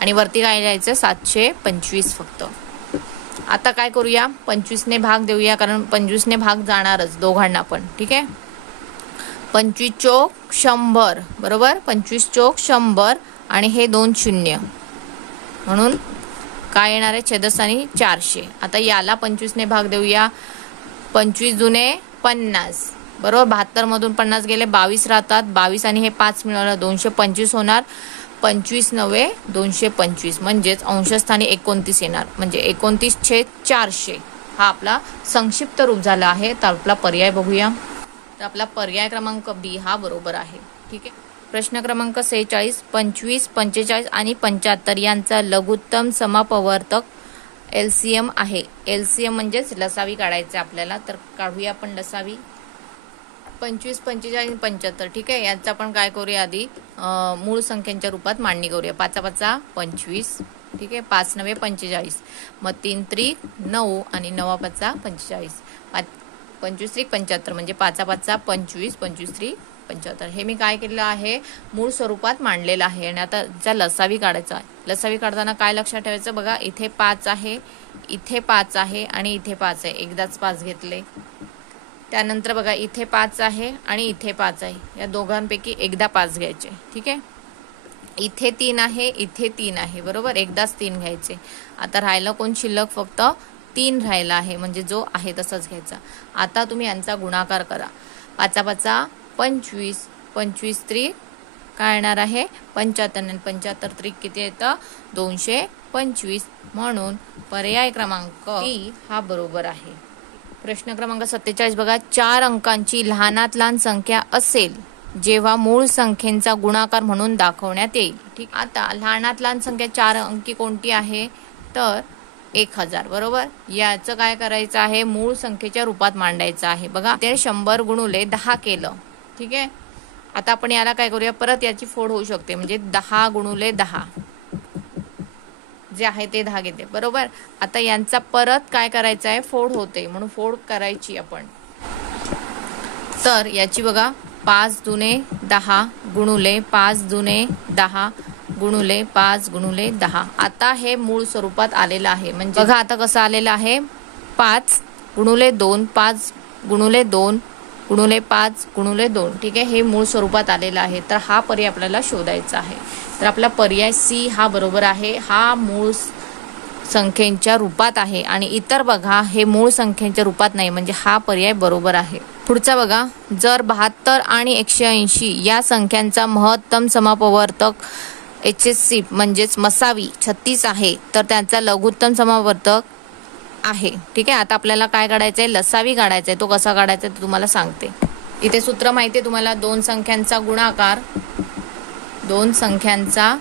आणि वरती काय लिहायचं? 725 फक्त. आता काय करूया, 25ने भाग देऊया, कारण 25ने भाग जाणारच दोघांना पण. ठीक आहे, 25 चोक 100 बरोबर, 25 चोक 100 आणि हे 2 शून्य म्हणून काय येणार आहे छेदस्थानी 400. आता याला 25ने भाग देऊया. 25 दुने 50 बरोबर, 72 मधून 50 गेले 22 राहतात. 22 आणि हे 5 मिळवलं 225 होणार. 25 नव्हे 225 म्हणजेच अंशस्थानी 29 येणार. म्हणजे 29/400 हा आपला संक्षिप्त रूप झाला आहे. तर आपला पर्याय बघूया. तर आपला पर्याय क्रमांक बी हा बरोबर आहे. ठीक आहे. प्रश्न क्रमांक 46, 25, 45 आणि 75 यांचा लघुत्तम समापवर्तक LCM आहे. LCM म्हणजेच लसावी काढायचं आपल्याला. तर काढूया आपण लसावी. 25, 45 आणि 75. ठीक आहे, याचा आपण काय करूया, आधी मूळ संख्यांच्या रूपात मांडणी करूया. 5 5 25. ठीक आहे, 5 9 45. मग 3 त्रिक 9 आणि 9 5 45. 25 त्रिक 75 म्हणजे 5 5 25, 25 त्रिक 75. हे मी काय केलेलं आहे, मूळ स्वरूपात मांडलेलं आहे. आणि आता ज्या लसावी काढायचा आहे, लसावी काढताना काय लक्षात ठेवायचं बघा, इथे 5 आहे, इथे 5 आहे आणि इथे 5 आहे. एकदाच 5 घेतले. त्यानंतर बघा इथे 5 आहे आणि इथे 5 आहे. या दोघांपैकी एकदा 5 घ्यायचे. ठीक आहे, इथे 3 आहे, इथे 3 आहे बरोबर, एकदाच 3 घ्यायचे. आता राहिलं कोण शिल्लक, फक्त 3 राहिला आहे, म्हणजे जो आहे तसाच घ्यायचा. आता तुम्ही यांचा गुणाकार करा. 5 5 25, 25 त्रिक काय येणार आहे 75 आणि 75 त्रिक किती येतं 225. म्हणून पर्याय क्रमांक ई हा बरोबर आहे. प्रश्न क्रमांक 47 बघा, 4 अंकांची लहानात लहान संख्या असेल जेव्हा मूळ संख्येचा गुणाकार म्हणून दाखवण्यात येईल. ठीक, आता लहानात लहान संख्या 4 अंकी कोणती आहे, तर 1000 बरोबर. याचं काय करायचं आहे, मूळ संख्येच्या रूपात मांडायचं आहे. बघा ते 100 गुणुले 10 केलं. ठीक आहे, आता आपण याला काय करूया, परत याची फोड होऊ शकते, म्हणजे 10 गुणुले 10 जे आहे ते 10 घेते बरोबर. आता यांचा परत काय करायचं आहे, फोड होते, म्हणून फोड करायची आपण. तर याची बघा 5 दुने 10 गुणुले 5 दुने 10 गुणुले 5 गुणुले 10. आता हे मूळ स्वरूपात आलेलं आहे. म्हणजे बघा आता कसं आलेलं आहे, 5 गुणुले 2, 5 गुणुले 2 गुणुले 5 गुणुले 2. ठीक आहे, हे मूळ स्वरूपात आलेलं आहे. तर हा पर्याय आपल्याला शोधायचा आहे. तर आपला पर्याय सी हा बरोबर आहे. हा मूळ संख्येच्या रूपात आहे आणि इतर बघा हे मूळ संख्येच्या रूपात नाही, म्हणजे हा पर्याय बरोबर आहे. पुढचा बघा, जर 72 आणि 180 या संख्यांचा महत्तम समापवर्तक HSC म्हणजेच मसावी 36 आहे, तर त्यांचा लघुत्तम समापवर्तक आहे. ठीक आहे, आता आपल्याला काय काढायचं आहे, लसावी काढायचा आहे. तो कसा काढायचा ते तुम्हाला सांगते. इथे सूत्र माहिती आहे तुम्हाला, दोन संख्यांचा गुणाकार, दोन संख्यांचा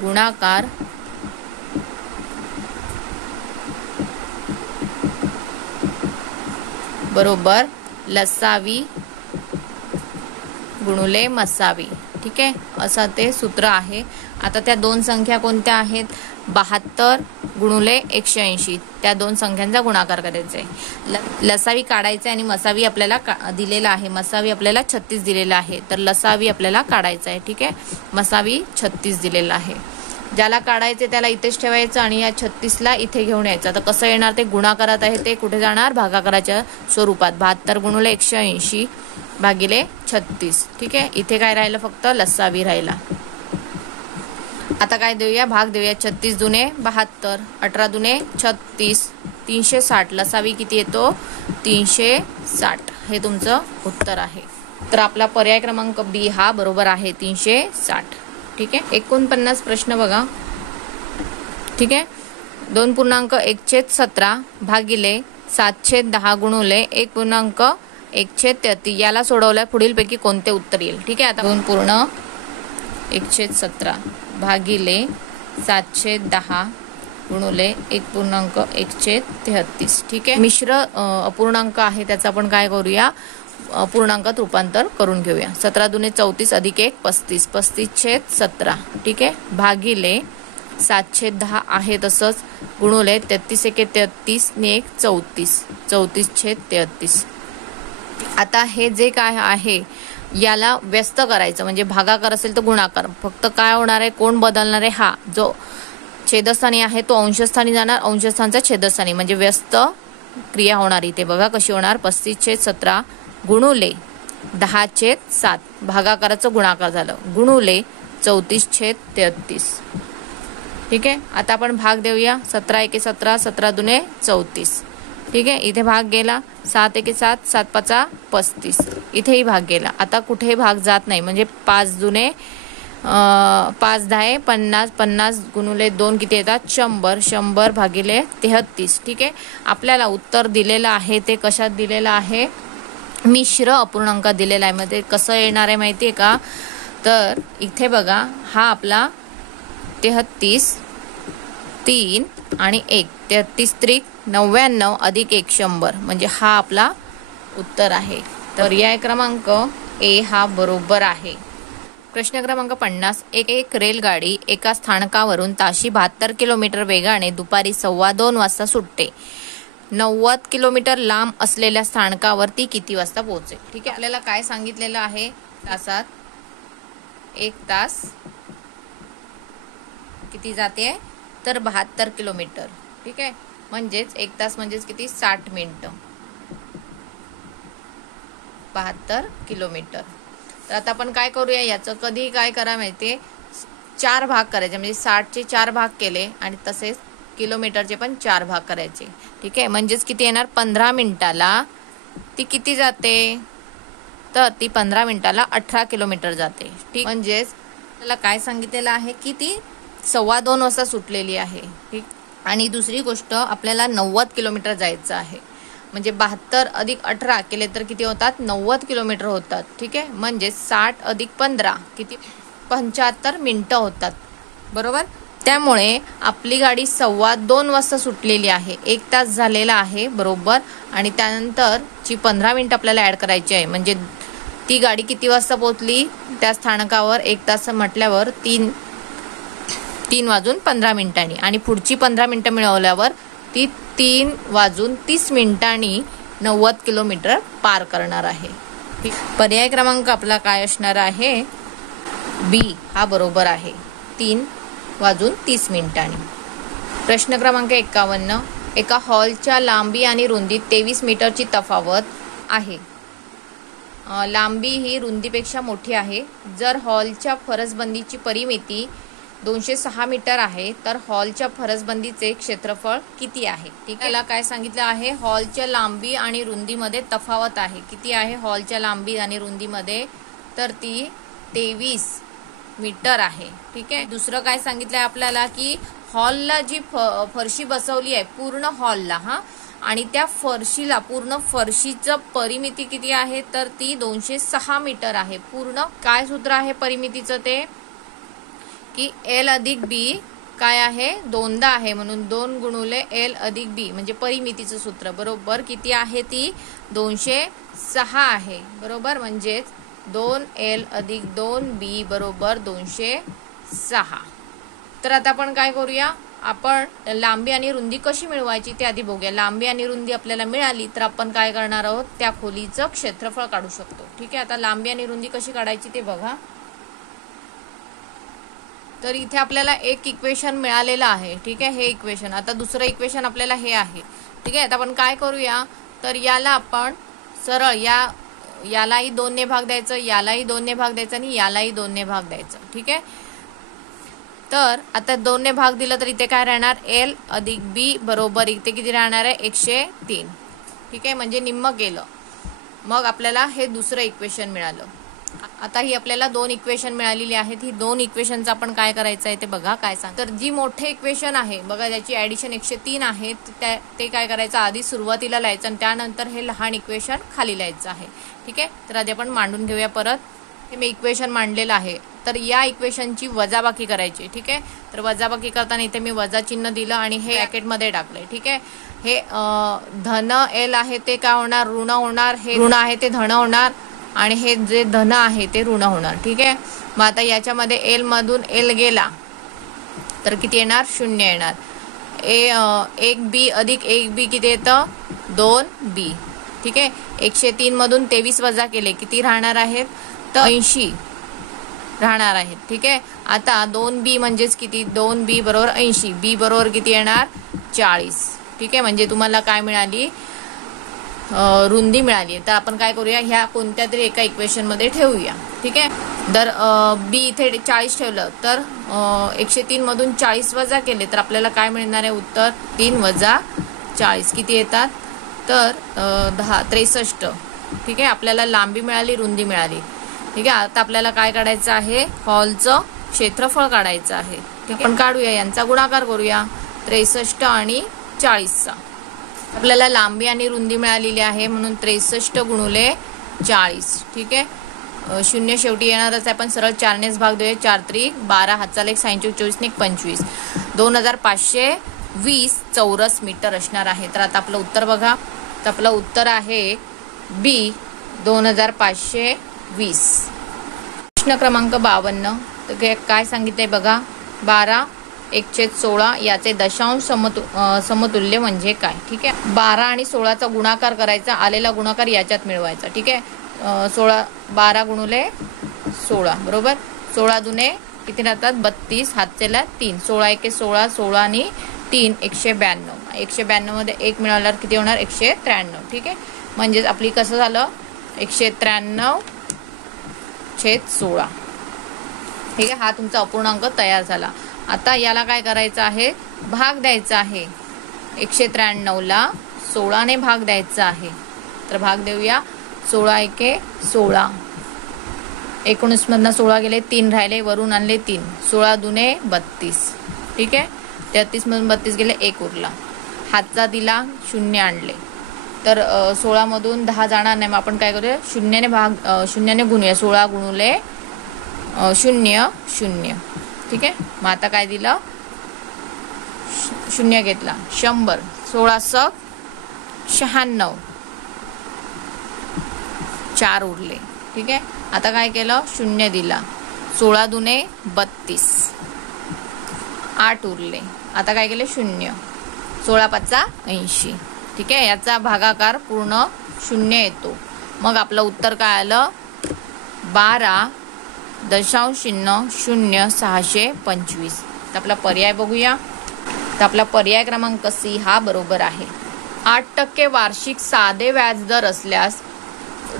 गुणाकार बरोबर लसावी गुणुले मसावी. ठीक आहे, असं ते सूत्र आहे. आता त्या दोन संख्या कोणत्या आहेत, 72 गुणुले 180, त्या दोन संख्यांचा गुणाकार करायचा आहे. लसावी काढायचा आणि मसावी आपल्याला दिलेला आहे. मसावी आपल्याला 36 दिलेला आहे, तर लसावी आपल्याला काढायचा आहे. ठीक आहे, मसावी 36 दिलेला आहे. ज्याला काढायचे त्याला इथेच ठेवायचं आणि या 36ला इथे घेऊन यायचं. तर कसं येणार, ते गुणाकारात आहे ते कुठे जाणार, भागाकाराच्या स्वरूपात. 72 गुणुले 180 भागिले 36. ठीक आहे, इथे काय राहिलं, फक्त लसावी राहिला. आता काय देऊया, भाग देऊया. 36 दुने 72, 18 दुने 36, 360. लसावी किती येतो 360. हे तुमचं उत्तर आहे. तर आपला पर्याय क्रमांक बी हा बरोबर आहे, 360. ठीक आहे, 49 प्रश्न बघा. ठीक आहे, 2.1/17 भागिले 7/10 गुणुले 1.1/33 याला सोडवल्या पुढील पैकी कोणते उत्तर येईल. ठीक आहे, आता 2.1/17 भागिले 7/10 गुणुले 1.1/33. ठीक आहे, मिश्र अपूर्णांक आहे, त्याचं आपण काय करूया, पूर्णांकात रूपांतर करून घेऊया. 17 दुने 34 अधिक 1 35, 35/17. ठीक आहे, भागिले 7/10 आहे तसंच गुणुले 33 1 33 ने 1 34, 34/33. आता हे जे काय आहे याला व्यस्त करायचं, म्हणजे भागाकार असेल तर गुणाकार. फक्त काय होणार आहे, कोण बदलणार आहे, हा जो छेदस्थानी आहे तो अंशस्थानी जाणार, अंशस्थानचा छेदस्थानी, म्हणजे व्यस्त क्रिया होणार. इथे बघा कशी होणार. 35/17 गुणुले 10/7 भागाकाराचं गुणाकार झालं, गुणुले 34/33. ठीक आहे. आता आपण भाग देऊया. 17 × 17, 17 दुने 34. ठीक आहे. इथे भाग गेला. 7 × 7, 7 × 5 = 35. इथेही भाग गेला. आता कुठेही भाग जात नाही, म्हणजे 5 दुने 5 10 50, 50 गुणुले 2 किती येतात 100, 100 भागिले 33. ठीक आहे. आपल्याला उत्तर दिलेलं आहे ते कशात दिलेलं आहे, मिश्र अपूर्णांकात दिलेला आहे. मध्ये कसं येणार आहे माहितीये का, तर इथे बघा हा आपला 33, 3 आणि 1, 33 त्रिक 99 अधिक 1 100, म्हणजे हा आपला उत्तर आहे. तर पर्याय क्रमांक ए हा बरोबर आहे. प्रश्न क्रमांक 50. एक रेलगाडी एका स्थानकावरून ताशी 72 किलोमीटर वेगाने दुपारी 2:15 वाजता सुटते. 90 किलोमीटर लांब असलेल्या स्थानकावर ती किती वाजता पोहोचेल. ठीक आहे. आपल्याला काय सांगितलेलं आहे, तासात 1 तास किती जाते, तर 72 किलोमीटर. ठीक आहे. म्हणजेच 1 तास म्हणजेच किती 60 मिनिटं, 72 किलोमीटर. तर आता आपण काय करूया, याचं कधी काय करा माहितीये, 4 भाग करायचे, म्हणजे 60चे 4 भाग केले आणि तसेच किलोमीटरचे पण 4 भाग करायचे. ठीक आहे. म्हणजेच किती येणार, 15 मिनिटाला ती किती जाते, तर ती 15 मिनिटाला 18 किलोमीटर जाते. ठीक. म्हणजेच त्याला काय सांगितलेलं आहे की ती 2:15 वाजता सुटलेली आहे. ठीक. आणि दुसरी गोष्ट, आपल्याला 90 किलोमीटर जायचं आहे, म्हणजे 72 अधिक 18 केले तर किती होतात 90 किलोमीटर होतात. ठीक आहे. म्हणजे 60 अधिक 15 किती 75 मिनिटं होतात. बरोबर. त्यामुळे आपली गाडी 2:15 वाजता सुटलेली आहे, 1 तास झालेला आहे बरोबर. आणि त्यानंतर ची 15 मिनिटं आपल्याला ऍड करायची आहे, म्हणजे ती गाडी किती वाजता पोहोचली त्या स्थानकावर, 1 तास म्हटल्यावर 3 वाजून 15 मिनिटांनी, आणि पुढची 15 मिनिटं मिळवल्यावर ती 3 वाजून 30 मिनिटांनी 90 किलोमीटर पार करणार आहे. पर्याय क्रमांक आपला काय असणार आहे, बी हा बरोबर आहे, 3 वाजून 30 मिनिटांनी. प्रश्न क्रमांक 51. एका हॉलच्या लांबी आणि रुंदीत 23 मीटरची तफावत आहे. लांबी ही रुंदीपेक्षा मोठी आहे. जर हॉलच्या फरसबंदीची परिमिती 206 मीटर आहे, तर हॉलच्या फरसबंदीचे क्षेत्रफळ किती आहे. ठीक आहे. काय सांगितलं आहे, हॉलच्या लांबी आणि रुंदीमध्ये तफावत आहे. किती आहे हॉलच्या लांबी आणि रुंदीमध्ये, तर ती 23 मीटर आहे. ठीक आहे. दुसरं काय सांगितलंय आपल्याला की हॉलला जी फरशी बसवली आहे पूर्ण हॉलला, आणि त्या फरशीला पूर्ण फरशीचं परिमिती किती आहे, तर ती 206 मीटर आहे. पूर्ण काय सूत्र आहे परिमितीचं, ते की एल अधिक बी काय आहे, 2दा आहे, म्हणून 2 गुणुले एल अधिक बी, म्हणजे परिमितीचं सूत्र बरोबर किती आहे, ती 206 आहे. बरोबर. म्हणजेच 2L अधिक 2B बरोबर 206. तर आता आपण काय करूया, आपण लांबी आणि रुंदी कशी मिळवायची ते आधी बघूया. लांबी आणि रुंदी आपल्याला मिळाली तर आपण काय करणार आहोत, त्या खोलीचं क्षेत्रफळ काढू शकतो. ठीक आहे. आता लांबी आणि रुंदी कशी काढायची ते बघा. तर इथे आपल्याला एक इक्वेशन मिळालेलं आहे. ठीक आहे. हे इक्वेशन. आता दुसरं इक्वेशन आपल्याला हे आहे. ठीक आहे. आता आपण काय करूया, तर याला आपण सरळ यालाही 2 ने भाग द्यायचं, यालाही 2 ने भाग द्यायचं आणि यालाही 2 ने भाग द्यायचं. ठीक आहे. तर आता 2 ने भाग दिलं तर इथे काय राहणार, एल अधिक बी बरोबर इथे किती राहणार आहे 103. ठीक आहे. म्हणजे निम्म केलं, मग आपल्याला हे दुसरं इक्वेशन मिळालं. आता ही आपल्याला 2 इक्वेशन मिळालेली आहेत. ही 2 इक्वेशनचं आपण काय करायचं आहे ते बघा. काय सांग, तर जी मोठे इक्वेशन आहे बघा, ज्याची ऍडिशन 103 आहे, ते काय करायचं, आधी सुरुवातीला लिहायचं आणि त्यानंतर हे लहान इक्वेशन खाली लिहायचं आहे. ठीक आहे. तर आधी आपण मांडून घेऊया परत. हे मी इक्वेशन मांडलेलं आहे. तर या इक्वेशनची वजाबाकी करायची. ठीक आहे. तर वजाबाकी करताना इथे मी वजा चिन्ह दिलं आणि हे ब्रॅकेटमध्ये टाकलंय. ठीक आहे. हे धन एल आहे ते काय होणार, ऋण होणार. हे ऋण आहे ते धन होणार आणि हे जे धन आहे ते ऋण होणार. ठीक आहे. मग आता याच्यामध्ये एल मधून एल गेला तर किती येणार, 0 येणार. 1B अधिक 1B किती येतं, 2B. ठीक आहे. 103 मधून 23 वजा केले किती राहणार आहेत, तर 80. राहणार आहेत. ठीक आहे. आता 2b म्हणजेच किती, 2b बरोबर 80, b बरोबर किती येणार 40. ठीक आहे. म्हणजे तुम्हाला काय मिळाली, रुंदी मिळाली. तर आपण काय करूया, ह्या कोणत्या तरी एका इक्वेशन मध्ये ठेवूया. ठीक आहे. जर बी इथे 40 ठेवलं तर 103 मधून 40 वजा केले तर आपल्याला काय मिळणार आहे उत्तर, 3 वजा 40 किती येतात तर 63. ठीक आहे. आपल्याला लांबी मिळाली, रुंदी मिळाली. ठीक आहे. आता आपल्याला काय काढायचं आहे, हॉलचं क्षेत्रफळ काढायचं आहे. ठीक आहे. आपण काढूया, यांचा गुणाकार करूया 63 आणि 40चा. आपल्याला लांबी आणि रुंदी मिळालेली आहे म्हणून 63 गुणुले 40. ठीक आहे. 0 शेवटी येणारच आहे, आपण सरळ 4नेच भाग देऊया. 4 त्रिक 12, हातचा लेख 24, 24 ने 25, 2520 चौरस मीटर असणार आहे. तर आता आपलं उत्तर बघा. तर आपलं उत्तर आहे बी 2520. प्रश्न क्रमांक 52. तर काय सांगितलंय बघा, 12/1/16 याचे दशांश समतुल्य म्हणजे काय. ठीक आहे. 12 आणि 16चा गुणाकार करायचा, आलेला गुणाकार याच्यात मिळवायचा. ठीक आहे. 12 गुणुले 16 बरोबर, 16 दुने किती राहतात 32, हातचेला 3, 16 एके 16, 16 आणि 3 192. 192 मध्ये 1 मिळाल्यावर किती होणार 193. ठीक आहे. म्हणजेच आपली कसं झालं 193/16. ठीक आहे. हा तुमचा अपूर्णांक तयार झाला. आता याला काय करायचं आहे, भाग द्यायचा आहे. 193ला 16ने भाग द्यायचा आहे. तर भाग देऊया. 16 एके 16, 19 मधनं 16 गेले, 3 राहिले, वरून आणले 3, 16 दुने 32. ठीक आहे. 33 मधून 32 गेले, 1 उरला, हातचा दिला 0 आणले. तर 16 मधून 10 जाणार नाही, मग आपण काय करूया, 0ने गुणूया. 16 गुणुले 0 0. ठीक आहे. मग आता काय दिलं, 0 घेतला, 100, 16 96, 4 उरले. ठीक आहे. आता काय केलं, 0 दिला, 16 दुने 32, 8 उरले. आता काय केले 0, 16 5 80. ठीक आहे. याचा भागाकार पूर्ण 0 येतो. मग आपलं उत्तर काय आलं, 12.0625. तर आपला पर्याय बघूया. तर आपला पर्याय क्रमांक सी हा बरोबर आहे. 8% वार्षिक साधे व्याजदर असल्यास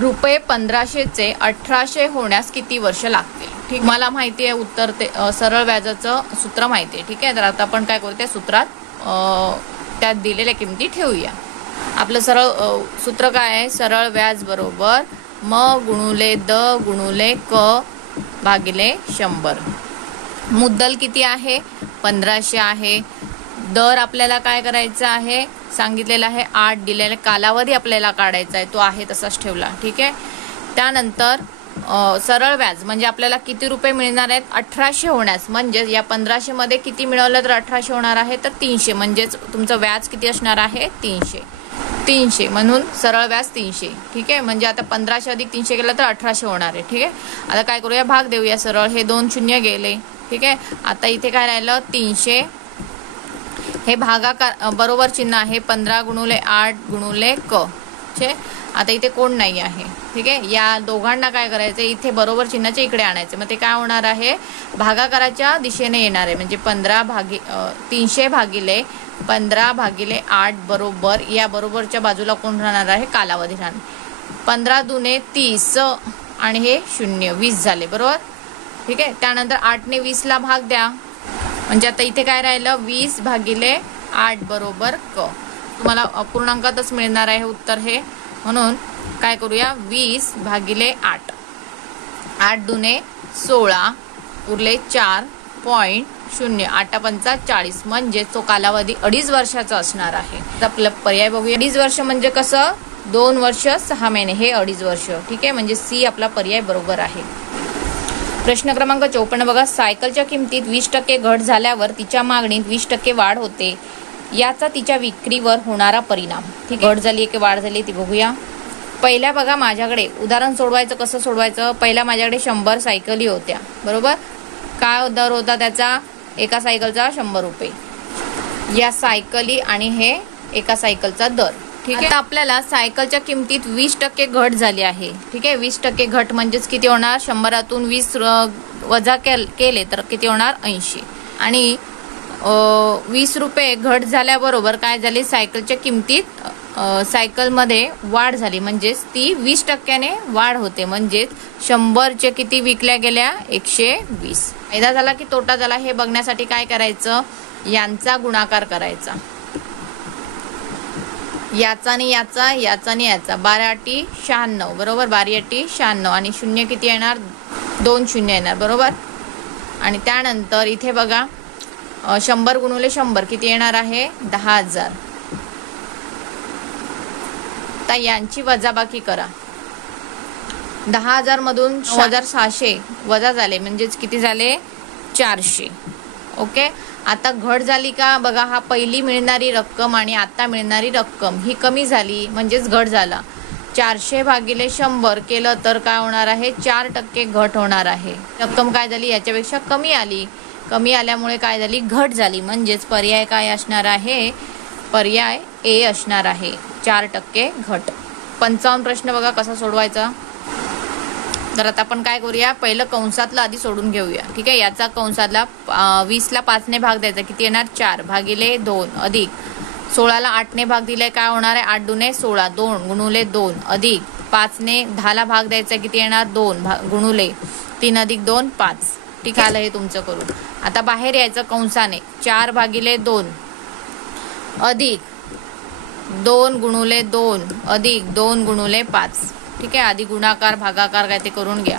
रुपये 1500चे 1800 होण्यास किती वर्ष लागतील. ठीक, मला माहिती आहे उत्तर, ते सरळ व्याजाचं सूत्र माहिती आहे. ठीक आहे. तर आता आपण काय करू, त्या सूत्रात त्यात दिलेल्या किमती ठेवूया. आपलं सरळ सूत्र काय आहे, सरळ व्याज बरोबर म गुणुले द गुणुले क भागिले 100. मुद्दल किती आहे 1500 आहे. दर आपल्याला काय करायचा आहे, सांगितलेला आहे 8, दिलेला कालावधी आपल्याला काढायचा आहे, तो आहे तसाच ठेवला. ठीक आहे. त्यानंतर सरळ व्याज म्हणजे आपल्याला किती रुपये मिळणार आहेत 1800 होण्यास, म्हणजे या 1500 मध्ये किती मिळवलं तर 1800 होणार आहे, तर 300, म्हणजेच तुमचं व्याज किती असणार आहे 300 म्हणून सरळ व्याज 300. ठीक आहे. म्हणजे आता 1500 अधिक 300 केलं तर 1800 होणार आहे. ठीक आहे. आता काय करूया, भाग देऊया सरळ. हे 2 0 गेले. ठीक आहे. आता इथे काय राहिलं 300. हे भागाकार बरोबर चिन्ह आहे, 15 गुणुले 8 गुणुले क चे. आता इथे कोण नाही आहे. ठीक आहे. या दोघांना काय करायचं, इथे बरोबर चिन्हाच्या इकडे आणायचे. मग ते काय होणार आहे, भागाकाराच्या दिशेने येणार आहे. म्हणजे 300 भागिले 15 भागिले 8 बरोबर, या बरोबरच्या बाजूला कोण राहणार आहे, कालावधी राहणार. 15 दुने 30 आणि हे 0 20 झाले बरोबर. ठीक आहे. त्यानंतर 8ने 20ला भाग द्या, म्हणजे आता इथे काय राहिलं 20 भागिले 8 बरोबर क. तुम्हाला अपूर्णांकातच मिळणार आहे उत्तर हे, म्हणून काय करूया 20 भागिले 8, 8 दुने 16 उरले 4.0, 8 पंचा 40, म्हणजे तो कालावधी 2.5 वर्षाचा असणार आहे. तर आपलं पर्याय बघूया. 2.5 वर्ष म्हणजे कसं 2 वर्ष 6 महिने, हे 2.5 वर्ष. ठीक आहे. म्हणजे सी आपला पर्याय बरोबर आहे. प्रश्न क्रमांक 54 बघा, सायकलच्या किमतीत 20% घट झाल्यावर तिच्या मागणीत 20% वाढ होते, याचा तिच्या विक्रीवर होणारा परिणाम. ठीक आहे. घट झाली की वाढ झाली ती बघूया. पहिल्या बघा, माझ्याकडे उदाहरण सोडवायचं, कसं सोडवायचं, पहिला माझ्याकडे 100 सायकली होत्या बरोबर. काय दर होता त्याचा, एका सायकलचा 100 रुपये. या सायकली आणि हे एका सायकलचा दर. ठीक आहे. आता आपल्याला सायकलच्या किमतीत 20% घट झाली आहे. ठीक आहे, 20% घट म्हणजेच किती होणार, 100तून 20 वजा केले तर किती होणार, 80. आणि 20 रुपये घट झाल्याबरोबर काय झाले, सायकलच्या किमतीत सायकलमध्ये वाढ झाली, म्हणजेच ती 20%ने वाढ होते. म्हणजेच 100चे किती विकल्या गेल्या, 120. फायदा झाला की तोटा झाला हे बघण्यासाठी काय करायचं, यांचा गुणाकार करायचा. याचा आणि याचा, याचा आणि याचा, 12 96 बरोबर, 12 96 आणि शून्य किती येणार, 2 शून्य येणार बरोबर. आणि त्यानंतर इथे बघा 100 गुणुले 100 किती येणार आहे, 10,000. आता यांची वजाबाकी करा. 10,000 मधून 9,600 वजा झाले, म्हणजेच किती झाले, 400. ओके. आता घट झाली का बघा, हा पहिली मिळणारी रक्कम आणि आता मिळणारी रक्कम ही कमी झाली, म्हणजेच घट झाला. 400 भागिले 100 केलं तर काय होणार आहे, 4% घट होणार आहे. रक्कम काय झाली, याच्यापेक्षा कमी आली. कमी आल्यामुळे काय झाली, घट झाली. म्हणजेच पर्याय काय असणार आहे, पर्याय ए असणार आहे, 4% घट. 55 प्रश्न बघा कसा सोडवायचा. तर आता आपण काय करूया, पहिलं कंसातला आधी सोडून घेऊया. ठीक आहे, याचा कंसातला 20ला 5ने भाग द्यायचा, किती येणार, 4 भागिले 2 अधिक 16ला 8ने भाग दिलाय, काय होणार आहे, 8 दुने 16, 2 गुणुले 2 अधिक 5ने 10ला भाग द्यायचा, किती येणार, 2 गुणुले 3 अधिक 2 5. ठीक आहे, हे तुमचं करून. आता बाहेर यायचं कंसाने, 4 भागिले 2 अधिक 2 गुणुले 2 अधिक 2 गुणुले 5. ठीक आहे, आधी गुणाकार भागाकार काय ते करून घ्या.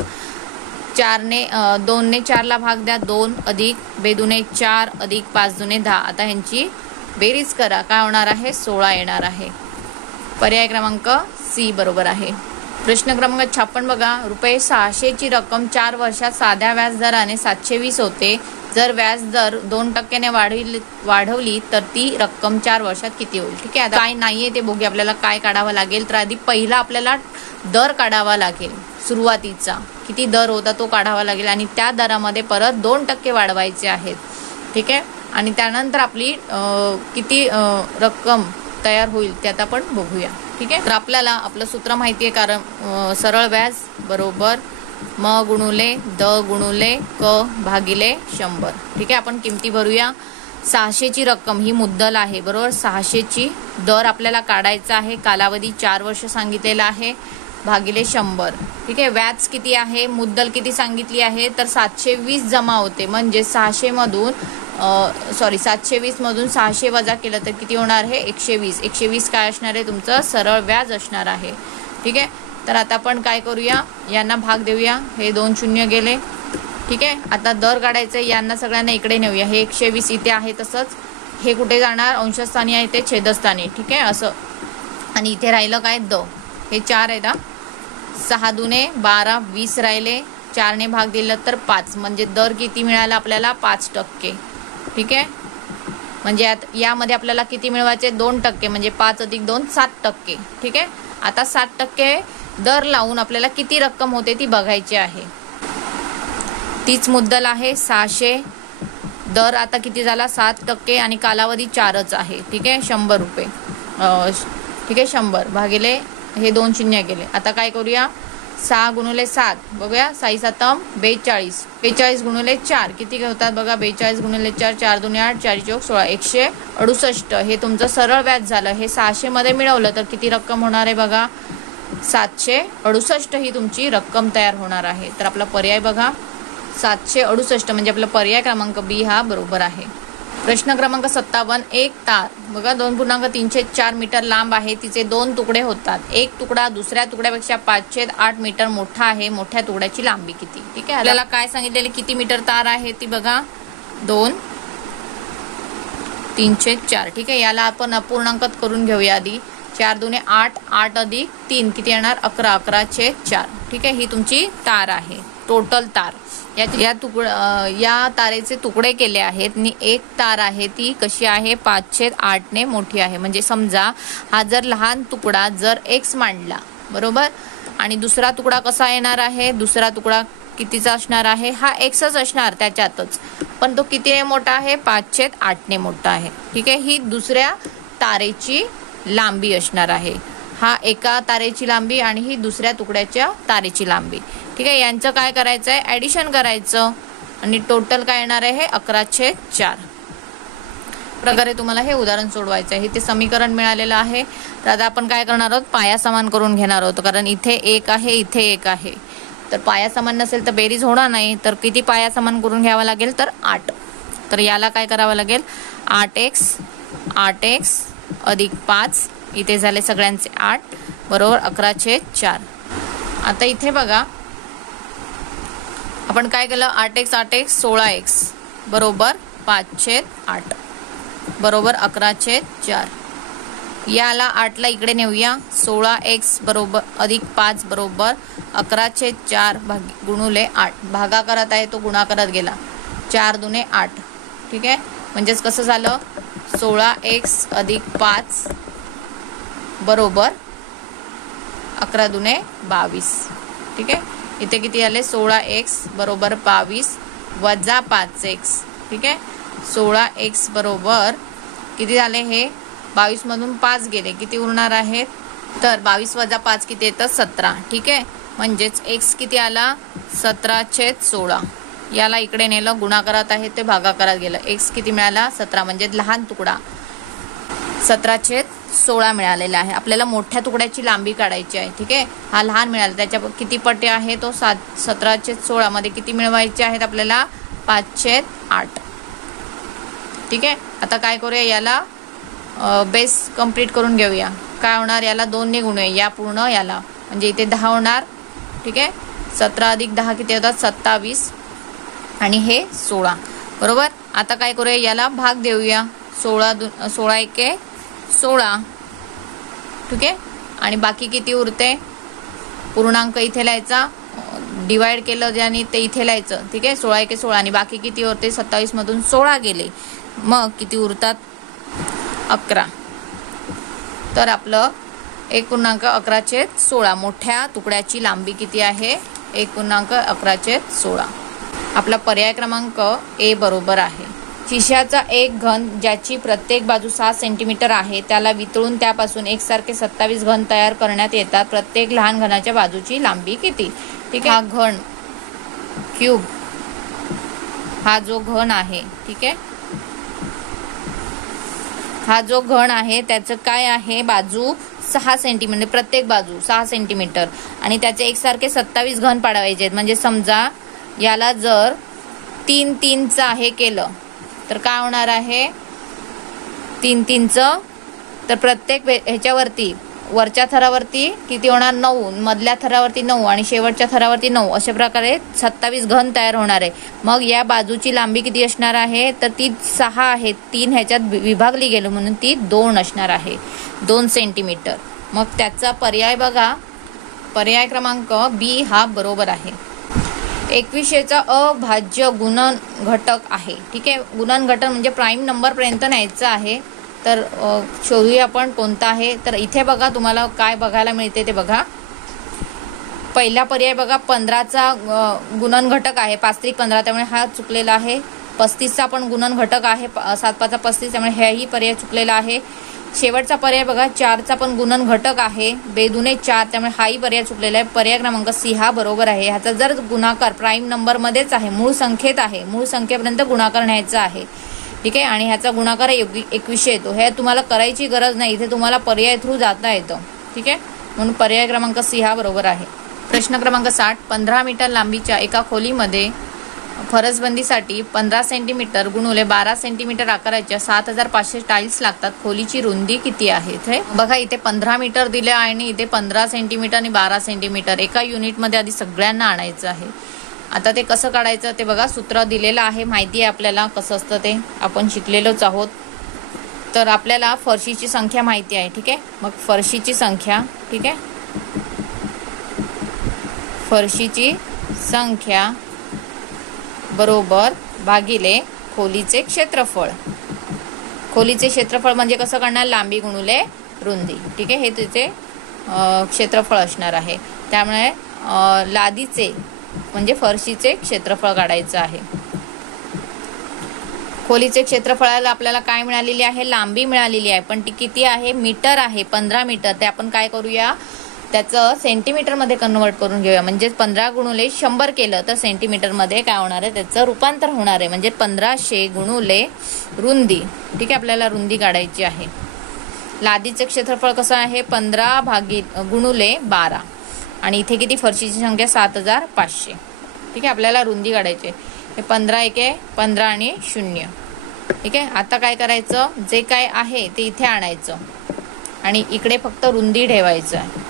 2ने 4ला भाग द्या, 2 अधिक 2 दुने 4 अधिक 5 दुने 10. आता ह्यांची बेरीज करा, काय होणार आहे, 16 येणार आहे. पर्याय क्रमांक सी बरोबर आहे. प्रश्न क्रमांक 56 बघा, रुपये 600ची रक्कम 4 वर्षात साध्या व्याजदराने 720 होते. जर व्याजदर 2%ने वाढवली तर ती रक्कम 4 वर्षात किती होईल. ठीक आहे, आता काय नाहीये ते बघूया, आपल्याला काय काढावं लागेल. तर आधी पहिला आपल्याला दर काढावा लागेल, सुरुवातीचा किती दर होता तो काढावा लागेल आणि त्या दरामध्ये परत 2% वाढवायचे आहेत. ठीक आहे, आणि त्यानंतर आपली किती रक्कम तयार होईल ते आता आपण बघूया. ठीक आहे, तर आपल्याला आपलं सूत्र माहिती आहे, कारण सरळ व्याज बरोबर म गुणुले द गुणुले क भागिले 100. ठीक आहे, आपण किमती भरूया. 600ची रक्कम ही मुद्दल आहे बरोबर, 600ची दर आपल्याला काढायचा आहे, कालावधी 4 वर्ष सांगितलेला आहे, भागिले 100. ठीक आहे, व्याज किती आहे, मुद्दल किती सांगितली आहे, तर 720 जमा होते. म्हणजे 720 मधून 600 वजा केलं तर किती होणार आहे, 120. 120 काय असणार आहे, तुमचं सरळ व्याज असणार आहे. ठीक आहे, तर आता आपण काय करूया, यांना भाग देऊया, हे 2 शून्य गेले. ठीक आहे, आता दर काढायचं, यांना सगळ्यांना इकडे नेऊया. हे 120 इथे आहे, तसंच हे कुठे जाणार, अंशस्थानी आहे ते छेदस्थानी. ठीक आहे, असं. आणि इथे राहिलं काय, द, हे 4 आहेत. 6 दुने 12 20 राहिले, 4ने भाग दिला तर 5. म्हणजे दर किती मिळाला आपल्याला, 5%. ठीक आहे, म्हणजे यामध्ये आपल्याला किती मिळवायचे, 2%. म्हणजे 5 अधिक 2 7%. ठीक आहे, आता 7% दर लावून आपल्याला किती रक्कम होते ती बघायची आहे. तीच मुद्दल आहे 600, दर आता किती झाला, 7% आणि कालावधी 4च आहे. ठीक आहे, 100 रुपये. ठीक आहे, 100 भागिले हे 2 शून्य गेले. आता काय करूया, 6 गुणुले 7 बघूया, 6 7 42. 42 गुणुले 4 किती होतात बघा, 42 गुणुले 4, 4 दुने 8, 4 चौक 16, 168. हे तुमचं सरळ व्याज झालं. हे 600 मध्ये मिळवलं तर किती रक्कम होणार आहे बघा, 768 ही तुमची रक्कम तयार होणार आहे. तर आपला पर्याय बघा 768, म्हणजे आपला पर्याय क्रमांक बी हा बरोबर आहे. प्रश्न क्रमांक 57, एक तार बघा 2.304 मीटर लांब आहे, तिचे 2 तुकडे होतात. एक तुकडा दुसऱ्या तुकड्यापेक्षा 5/8 मीटर मोठा आहे, मोठ्या तुकड्याची लांबी किती. ठीक आहे, आपल्याला काय सांगितलेले, किती मीटर तार आहे ती बघा, 2.304. ठीक आहे, याला आपण अपूर्णांकात करून घेऊया आधी. 4 दुने 8, 8 अधिक 3 किती येणार, 11, 11/4. ठीक आहे, ही तुमची तार आहे, टोटल तार. या तारेचे तुकडे केले आहेत आणि एक तार आहे ती कशी आहे, 5/8 ने मोठी आहे. म्हणजे समजा हा जर लहान तुकडा जर x मांडला बरोबर, आणि दुसरा तुकडा कसा येणार आहे, दुसरा तुकडा कितीचा असणार आहे, हा xच असणार त्याच्यातच, पण तो कितीने मोठा आहे, 5/8 ने मोठा आहे. ठीक आहे, ही दुसऱ्या तारेची लांबी असणार आहे. हा एका तारेची लांबी आणि ही दुसऱ्या तुकड्याच्या तारेची लांबी. ठीक आहे, यांचं काय करायचं आहे, ॲडिशन करायचं आणि टोटल काय येणार आहे, 11/4 प्रकारे तुम्हाला हे उदाहरण सोडवायचं आहे. ते समीकरण मिळालेलं आहे. तर आता आपण काय करणार आहोत, पाया समान करून घेणार आहोत. कारण इथे 1 आहे, इथे 1 आहे. तर पाया समान नसेल तर बेरीज होणार नाही. तर किती पाया समान करून घ्यावा लागेल, तर 8. तर याला काय करावं लागेल, 8x अधिक 5, इथे झाले सगळ्यांचे 8 बरोबर 11/4. आता इथे बघा आपण काय केलं, 8x 16x बरोबर 5/8 बरोबर 11/4. याला 8ला इकडे नेऊया. 16x बरोबर अधिक 5 बरोबर 11/4 गुणुले 8. भागाकारात आहे तो गुणाकारात गेला. 4 दुने 8. ठीक आहे, म्हणजेच कसं झालं, 16x अधिक 5 बरोबर 11 दुने 22. ठीक आहे, इथे किती आले, 16x बरोबर 22 वजा 5x. ठीक आहे, 16x बरोबर किती झाले, हे 22 मधून 5 गेले, किती उरणार आहेत, तर 22 वजा 5 किती येतं, 17. ठीक आहे, म्हणजेच x किती आला, 17/16. याला इकडे नेलं, गुणाकारात आहे ते भागाकारात गेलं. x किती मिळाला, 17, म्हणजे लहान तुकडा 17/16 मिळालेला आहे. आपल्याला मोठ्या तुकड्याची लांबी काढायची आहे. ठीक आहे, हा लहान मिळाला, त्याच्या किती पटे आहे, तो 17/16 मध्ये किती मिळवायचे आहेत आपल्याला, 5/8. ठीक आहे, आता काय करूया, याला बेस कंप्लीट करून घेऊया. काय होणार, याला 2 ने गुणूया, या पूर्ण याला, म्हणजे इथे 10 होणार. ठीक आहे, 17 अधिक 10 किती होतात, 27 आणि हे 16 बरोबर. आता काय करूया, याला भाग देऊया. 16 एके 16. ठीक आहे, आणि बाकी किती उरते, पूर्णांक इथे लिहायचा, डिवाइड केलं ज्याने ते इथे लिहायचं. ठीक आहे, 16 एके 16 आणि बाकी किती उरते, 27 मधून 16 गेले, मग किती उरतात, 11. तर आपलं 1.11/16 मोठ्या तुकड्याची लांबी किती आहे, 1.11/16. आपला पर्याय क्रमांक ए बरोबर आहे. शिशाचा एक घन ज्याची प्रत्येक बाजू 6 सेंटीमीटर आहे त्याला वितळून त्यापासून एकसारखे 27 घन तयार करण्यात येतात. प्रत्येक लहान घनाच्या बाजूची लांबी किती. ठीक आहे, हा घन क्यूब, हा जो घन आहे, ठीक आहे, हा जो घन आहे त्याचं काय आहे, बाजू 6 सेंटीमीटर, प्रत्येक बाजू 6 सेंटीमीटर आणि त्याचे एकसारखे 27 घन पाडवायचे आहेत. म्हणजे समजा याला जर 3-3चं आहे केलं तर काय होणार आहे, 3-3चं, तर प्रत्येक ह्याच्यावरती वरच्या थरावरती किती होणार, 9, मधल्या थरावरती 9 आणि शेवटच्या थरावरती 9, अशा प्रकारे 27 घन तयार होणार आहे. मग या बाजूची लांबी किती असणार आहे, तर ती 6 आहे, 3 ह्याच्यात विभागली गेली म्हणून ती 2 असणार आहे, 2 सेंटीमीटर. मग त्याचा पर्याय बघा, पर्याय क्रमांक बी हा बरोबर आहे. 21चा अभाज्य गुणन घटक आहे. ठीक आहे, गुणन घटक म्हणजे प्राईम नंबर पर्यंत न्यायचं आहे. तर शोधूया आपण कोणता आहे. तर इथे बघा तुम्हाला काय बघायला मिळते ते बघा. पहिला पर्याय बघा, 15चा गुणन घटक आहे, 5-15, त्यामुळे हा चुकलेला आहे. 35चा पण गुणन घटक आहे, 7-5 35, त्यामुळे हेही पर्याय चुकलेला आहे. शेवटचा पर्याय बघा, 4चा पण गुणन घटक आहे, 2×4, त्यामुळे हाही पर्याय चुकलेला आहे. पर्याय क्रमांक सी हा बरोबर आहे. ह्याचा जर गुणाकार प्राईम नंबरमध्येच आहे, मूळ संख्येत आहे, मूळ संख्येपर्यंत गुणाकार न्यायचा आहे. ठीक आहे, आणि ह्याचा गुणाकार 21 येतो. हे तुम्हाला करायची गरज नाही, इथे तुम्हाला पर्याय थ्रू जाता येतं. ठीक आहे, म्हणून पर्याय क्रमांक सी हा बरोबर आहे. प्रश्न क्रमांक 60, 15 मीटर लांबीच्या एका खोलीमध्ये फरसबंदीसाठी 15 सेंटीमीटर गुणुले 12 सेंटीमीटर आकाराच्या 7500 टाईल्स लागतात. खोलीची रुंदी किती आहे. इथे बघा, इथे 15 मीटर दिले आहे आणि इथे 15 सेंटीमीटर आणि 12 सेंटीमीटर एका युनिटमध्ये आधी सगळ्यांना आणायचं आहे. आता ते कसं काढायचं ते बघा, सूत्र दिलेलं आहे, माहिती आहे आपल्याला कसं असतं ते, आपण शिकलेलोच आहोत. तर आपल्याला फरशीची संख्या माहिती आहे. ठीक आहे, मग फरशीची संख्या, ठीक आहे, फरशीची संख्या बरोबर भागिले खोलीचे क्षेत्रफळ. खोलीचे क्षेत्रफळ म्हणजे कसं करणार, लांबी गुणुले रुंदी. ठीक आहे, हे तिचे क्षेत्रफळ असणार आहे. त्यामुळे लादीचे म्हणजे फरशीचे क्षेत्रफळ काढायचं आहे. खोलीचे क्षेत्रफळाला आपल्याला काय मिळालेली आहे, लांबी मिळालेली आहे, पण ती किती आहे, मीटर आहे, 15 मीटर. ते आपण काय करूया, त्याचं सेंटीमीटरमध्ये कन्वर्ट करून घेऊया. म्हणजे 15 गुणुले 100 केलं तर सेंटीमीटरमध्ये काय होणार आहे, त्याचं रूपांतर होणार आहे. म्हणजे 1500 गुणुले रुंदी. ठीक आहे, आपल्याला रुंदी काढायची आहे. लादीचे क्षेत्रफळ कसं आहे, 15 गुणुले 12 आणि इथे किती, फरशीची संख्या 7500. ठीक आहे, आपल्याला रुंदी काढायची. हे 15 एके 15 आणि 0. ठीक आहे, आता काय करायचं, जे काय आहे ते इथे आणायचं आणि इकडे फक्त रुंदी ठेवायचं आहे.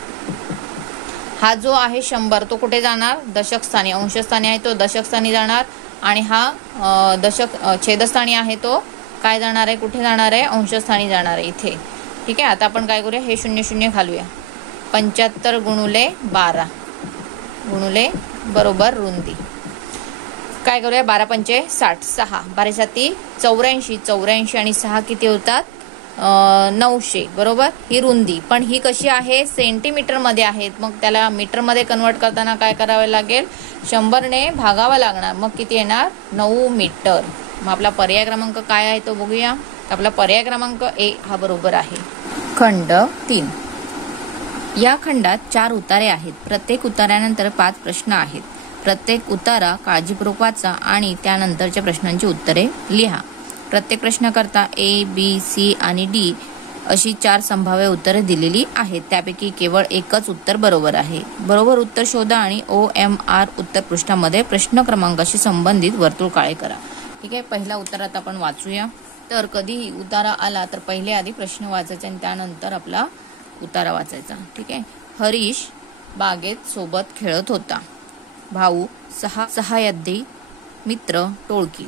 हा जो आहे 100 तो कुठे जाणार, दशक स्थानी. अंशस्थानी आहे तो दशक स्थानी जाणार आणि हा छेदस्थानी आहे तो काय जाणार आहे, कुठे जाणार आहे, अंशस्थानी जाणार आहे इथे. ठीक आहे, आता आपण काय करूया, हे 0 0 घालूया. 75 गुणुले 12 गुणुले बरोबर रुंदी. काय करूया, 12 पंचे 60, 6 12 7 84, 84 आणि 6 किती होतात, 900 बरोबर. ही रुंदी, पण ही कशी आहे, सेंटीमीटर मध्ये आहेत. मग त्याला मीटर मध्ये कन्वर्ट करताना काय करावे लागेल, 100 ने भागावा लागणार. मग किती येणार, 9 मीटर. मग आपला पर्याय क्रमांक काय आहे तो बघूया. आपला पर्याय क्रमांक ए हा बरोबर आहे. खंड 3. या खंडात 4 उतारे आहेत. प्रत्येक उतार्यानंतर 5 प्रश्न आहेत. प्रत्येक उतारा काळजीपूर्वक वाचा आणि त्यानंतरच्या प्रश्नांची उत्तरे लिहा. प्रत्येक प्रश्नाकरता ए, बी, सी आणि डी अशी 4 संभाव्य उत्तरे दिलेली आहेत. त्यापैकी केवळ एकच उत्तर बरोबर आहे. बरोबर उत्तर शोधा आणि OMR उत्तर पृष्ठामध्ये प्रश्न क्रमांकाशी संबंधित वर्तुळ काळे करा. ठीक आहे, पहिला उत्तर आता आपण वाचूया. तर कधीही उतारा आला तर पहिले आधी प्रश्न वाचायचा आणि त्यानंतर आपला उतारा वाचायचा. ठीक आहे. हरीश बागेत सोबत खेळत होता. भाऊ, सहाय्यधी, मित्र, टोळकी.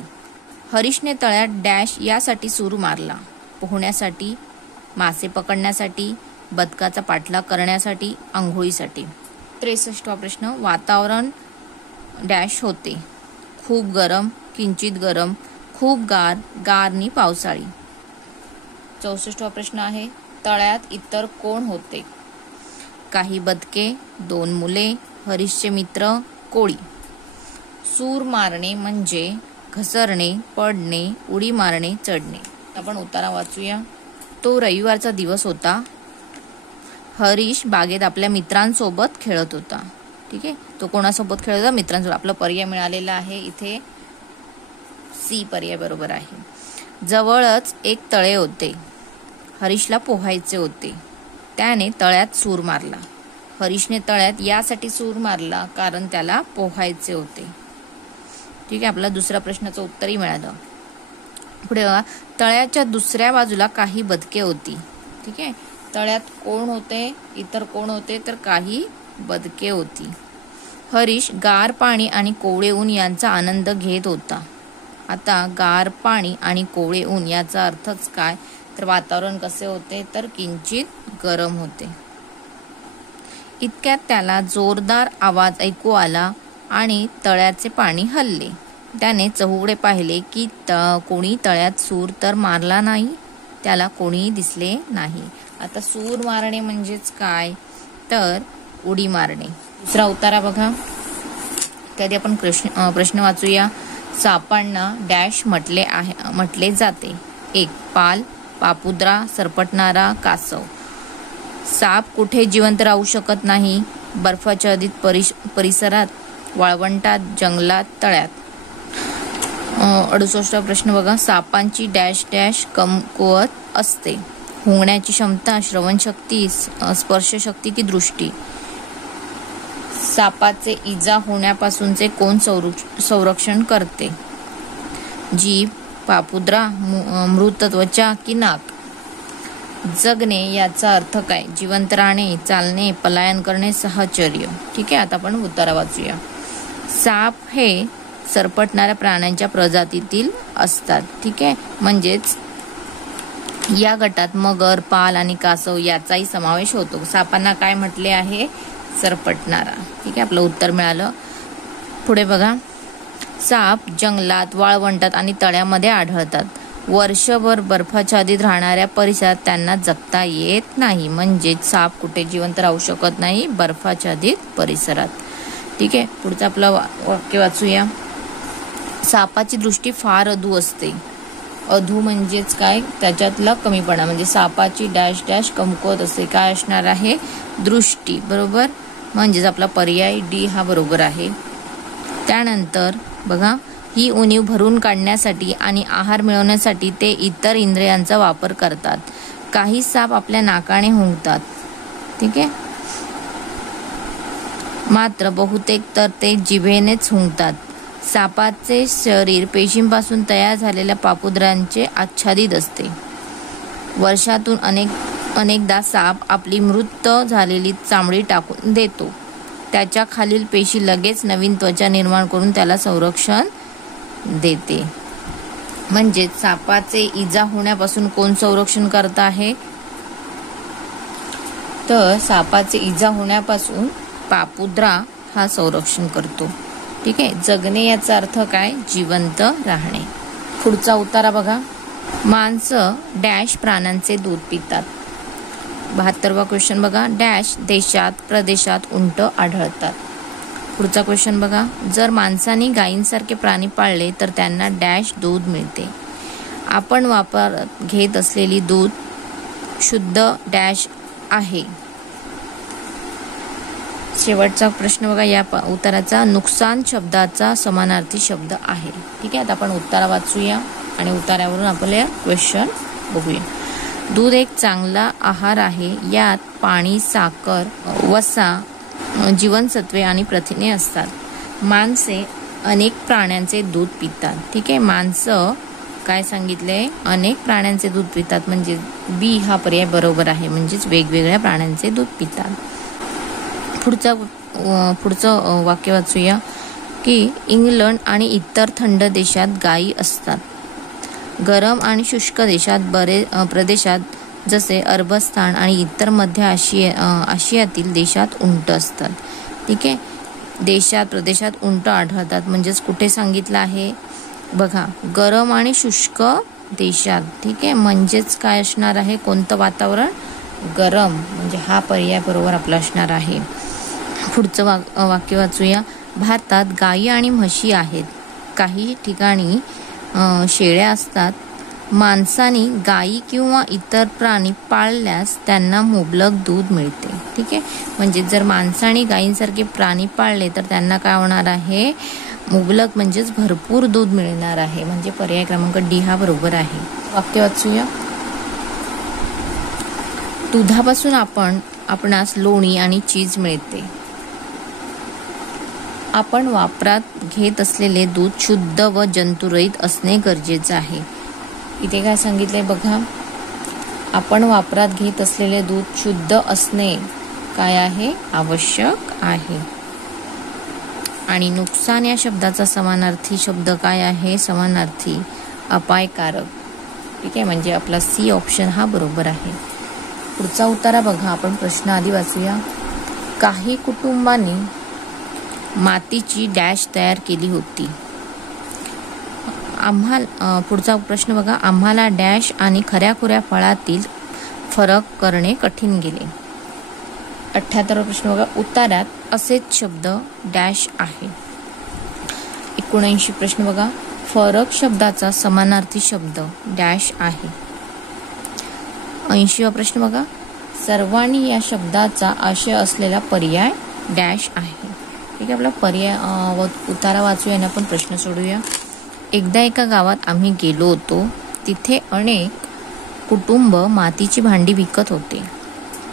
हरीशने तळ्यात डॅश यासाठी सूर मारला. पोहण्यासाठी, मासे पकडण्यासाठी, बदकाचा पाठलाग करण्यासाठी, आंघोळीसाठी. 63वा प्रश्न. वातावरण डॅश होते. खूप गरम, किंचित गरम, खूप गार, गारनी पावसाळी. 64वा प्रश्न आहे. तळ्यात इतर कोण होते. काही बदके, 2 मुले, हरीशचे मित्र, कोळी. सूर मारणे म्हणजे घसरणे, पडणे, उडी मारणे, चढणे. आपण उतारा वाचूया. तो रविवारचा दिवस होता. हरीश बागेत आपल्या मित्रांसोबत खेळत होता. ठीक आहे, तो कोणासोबत खेळत होता, मित्रांसोबत. आपला पर्याय मिळालेला आहे इथे सी पर्याय बरोबर आहे. जवळच एक तळे होते. हरीशला पोहायचे होते. त्याने तळ्यात सूर मारला. हरीशने तळ्यात यासाठी सूर मारला कारण त्याला पोहायचे होते. ठीक आहे, आपला दुसऱ्या प्रश्नाचं उत्तरही मिळालं. पुढे बघा. तळ्याच्या दुसऱ्या बाजूला काही बदके होती. ठीक आहे, तळ्यात कोण होते, इतर कोण होते, तर काही बदके होती. हरीश गार पाणी आणि कोवळे ऊन यांचा आनंद घेत होता. आता गार पाणी आणि कोवळे ऊन याचा अर्थच काय, तर वातावरण कसे होते, तर किंचित गरम होते. इतक्यात त्याला जोरदार आवाज ऐकू आला आणि तळ्याचे पाणी हलले. त्याने चहूकडे पाहिले की कोणी तळ्यात सूर तर मारला नाही. त्याला कोणीही दिसले नाही. आता सूर मारणे म्हणजेच काय, तर उडी मारणे. दुसरा उतारा बघा. त्याआधी आपण प्रश्न वाचूया. सापांना डॅश म्हटले जाते. 1 पाल, पापुद्रा, सरपटणारा, कासव. साप कुठे जिवंत राहू शकत नाही. बर्फाच्छादित परिसरात, वाळवंटात, जंगलात, तळ्यात. 68वा प्रश्न बघा. सापांची डॅश डॅश कमकुवत असते. हुंगण्याची क्षमता, श्रवणशक्ती, स्पर्शशक्ती की दृष्टी. सापाचे इजा होण्यापासूनचे कोण संरक्षण करते. जीभ, पापुद्रा, मृत त्वचा की नाक. जगणे याचा अर्थ काय, जिवंत राहणे, चालणे, पलायन करणे, सहचर्य. ठीक आहे, आता आपण उत्तर वाचूया. साप हे सरपटणाऱ्या प्राण्यांच्या प्रजातीतील असतात. ठीक आहे, म्हणजेच या गटात मगर, पाल आणि कासव याचाही समावेश होतो. सापांना काय म्हटले आहे, सरपटणारा. ठीक आहे, आपलं उत्तर मिळालं. पुढे बघा. साप जंगलात, वाळवंटात आणि तळ्यामध्ये आढळतात. वर्षभर बर्फाच्छादित राहणाऱ्या परिसरात त्यांना जगता येत नाही. म्हणजे साप कुठे जिवंत राहू शकत नाही, बर्फाच्छादित परिसरात. ठीक आहे, पुढचं आपलं वाक्य वाचूया. सापाची दृष्टी फार अधू असते. अधू म्हणजेच काय, त्याच्यातला कमीपणा, म्हणजे सापाची डॅश डॅश कमकुवत असते. काय असणार आहे, दृष्टी. बरोबर, म्हणजेच आपला पर्याय डी हा बरोबर आहे. त्यानंतर बघा, ही उणीव भरून काढण्यासाठी आणि आहार मिळवण्यासाठी ते इतर इंद्रियांचा वापर करतात. काही साप आपल्या नाकाने हुंकतात. ठीक आहे, मात्र बहुतेक तर ते जिभेनेच हुंकतात. सापाचे शरीर पेशींपासून तयार झालेल्या पापुद्रांचे आच्छादित असते. वर्षातून अनेकदा साप आपली मृत झालेली चामडी टाकून देतो. त्याच्या खालील पेशी लगेच नवीन त्वचा निर्माण करून त्याला संरक्षण देते. म्हणजे सापाचे इजा होण्यापासून कोण संरक्षण करत आहे, तर सापाचे इजा होण्यापासून पापुद्रा हा संरक्षण करतो. ठीक आहे, जगणे याचा अर्थ काय, जिवंत राहणे. पुढचा उत्तरा बघा, माणसं डॅश प्राण्यांचे दूध पितात. 72वा क्वेश्चन बघा, डॅश देशात प्रदेशात उंट आढळतात. पुढचा क्वेश्चन बघा, जर माणसाने गायींसारखे प्राणी पाळले तर त्यांना डॅश दूध मिळते. आपण वापरात घेत असलेली दूध शुद्ध डॅश आहे. शेवटचा प्रश्न बघा, या उत्तराचा नुकसान शब्दाचा समानार्थी शब्द आहे. ठीक आहे, आता आपण उत्तर वाचूया आणि उत्तरावरून आपले क्वेश्चन बघूया. दूध एक चांगला आहार आहे. यात पाणी, साखर, वसा, जीवनसत्वे आणि प्रथिने असतात. माणसे अनेक प्राण्यांचे दूध पितात. ठीक आहे, माणसं काय सांगितले, अनेक प्राण्यांचे दूध पितात, म्हणजे बी हा पर्याय बरोबर आहे, म्हणजेच वेगवेगळ्या प्राण्यांचे दूध पितात. पुढचं वाक्य वाचूया की इंग्लंड आणि इतर थंड देशात गायी असतात. गरम आणि शुष्क प्रदेशात जसे अरबस्तान आणि इतर मध्य आशियातील देशात उंट असतात. ठीक आहे, देशात प्रदेशात उंट आढळतात, म्हणजेच कुठे सांगितलं आहे बघा, गरम आणि शुष्क देशात. ठीक आहे, म्हणजेच काय असणार आहे, कोणतं वातावरण, गरम, म्हणजे हा पर्याय बरोबर आपला असणार आहे. पुढचं वाक्य वाचूया, भारतात गायी आणि म्हशी आहेत. काही ठिकाणी शेळ्या असतात. माणसाने गायी किंवा इतर प्राणी पाळल्यास त्यांना मुबलक दूध मिळते. ठीक आहे, म्हणजे जर माणसाने गायींसारखे प्राणी पाळले तर त्यांना काय होणार आहे, मुबलक म्हणजेच भरपूर दूध मिळणार आहे. म्हणजे पर्याय क्रमांक डी हा बरोबर आहे. वाक्य वाचूया, दुधापासून आपणास लोणी आणि चीज मिळते. आपण वापरात घेत असलेले दूध शुद्ध व जंतुरहित असणे गरजेचे आहे. इथे काय सांगितलंय बघा, आपण वापरात घेत असलेले दूध शुद्ध असणे काय आहे, आवश्यक आहे. आणि नुकसान या शब्दाचा समानार्थी शब्द काय आहे, समानार्थी अपायकारक. ठीक आहे, म्हणजे आपला सी ऑप्शन हा बरोबर आहे. पुढचा उत्तरा बघा, आपण प्रश्न आधी वाचूया. काही कुटुंबांनी मातीची डॅश तयार केली होती. पुढचा प्रश्न बघा, आम्हाला डॅश आणि खऱ्याखुऱ्या फळातील फरक करणे कठीण गेले. 78वा प्रश्न बघा, उत्तरात असेच शब्द डॅश आहे. 79 प्रश्न बघा, फरक शब्दाचा समानार्थी शब्द डॅश आहे. 80वा प्रश्न बघा, सर्वांनी या शब्दाचा आशय असलेला पर्याय डॅश आहे. ठीक आहे, आपला पर्याय उतारा वाचूया आणि आपण प्रश्न सोडूया. एकदा एका गावात आम्ही गेलो होतो. तिथे अनेक कुटुंब मातीची भांडी विकत होते.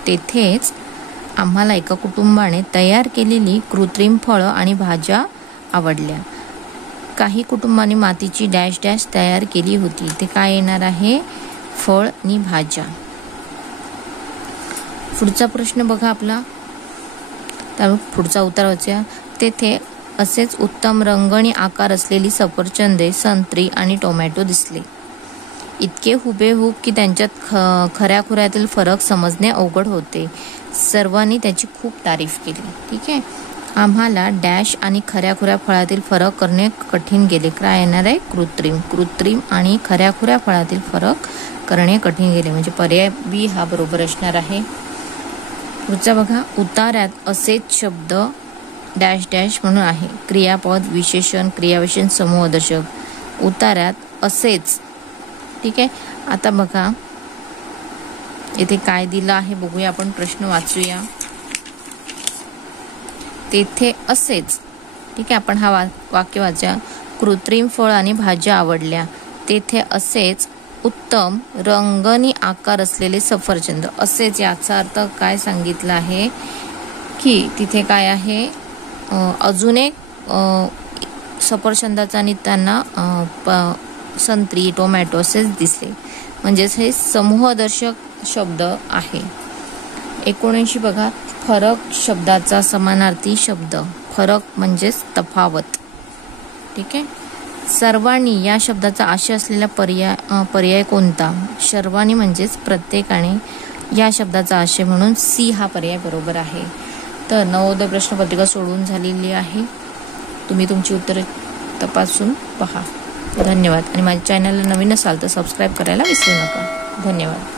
तेथेच आम्हाला एका कुटुंबाने तयार केलेली कृत्रिम फळं आणि भाज्या आवडल्या. काही कुटुंबांनी मातीची डॅश डॅश तयार केली होती. ते काय येणार आहे, फळ आणि भाज्या. पुढचा प्रश्न बघा आपला, त्यामुळे पुढचा उत्तर वाचूया. तेथे असेच उत्तम रंग आणि आकार असलेली सफरचंदे, संत्री आणि टोमॅटो दिसले. इतके हुबेहूब की त्यांच्यात खऱ्याखुऱ्यातील फरक समजणे अवघड होते. सर्वांनी त्याची खूप तारीफ केली. ठीक आहे, आम्हाला डॅश आणि खऱ्याखुऱ्या फळातील फरक करणे कठीण गेले. काय येणार आहे, कृत्रिम आणि खऱ्याखुऱ्या फळातील फरक करणे कठीण गेले, म्हणजे पर्याय बी हा बरोबर असणार आहे. पुढचा बघा, उतार्यात असेच शब्द डॅश डॅश म्हणून आहे. क्रियापद, विशेषण, क्रियाविशेषण, समूहदर्शक. उतार्यात असेच ठीक आहे. आता बघा इथे काय दिलं आहे बघूया आपण, प्रश्न वाचूया. तेथे असेच, ठीक आहे, आपण हा वाक्य वाचा. कृत्रिम फळ आणि भाज्या आवडल्या. तेथे असेच उत्तम रंगनी आकार असलेले सफरचंद. असेच याचा अर्थ काय सांगितलं आहे की तिथे काय आहे, अजून एक सफरचंदाचा आणि त्यांना संत्री टोमॅटो असेच दिसले. म्हणजेच हे समूहदर्शक शब्द आहे. 79 बघा, फरक शब्दाचा समानार्थी शब्द. फरक म्हणजेच तफावत, ठीक आहे. सर्वांनी या शब्दाचा आशय असलेला पर्याय कोणता? सर्वांनी म्हणजेच प्रत्येकाने या शब्दाचा आशय, म्हणून सी हा पर्याय बरोबर आहे. तर नवोदय प्रश्नपत्रिका सोडवून झालेली आहे. तुम्ही तुमची उत्तरे तपासून पहा. धन्यवाद. आणि माझ्या चॅनलला नवीन असाल तर सबस्क्राईब करायला विसरू नका. धन्यवाद.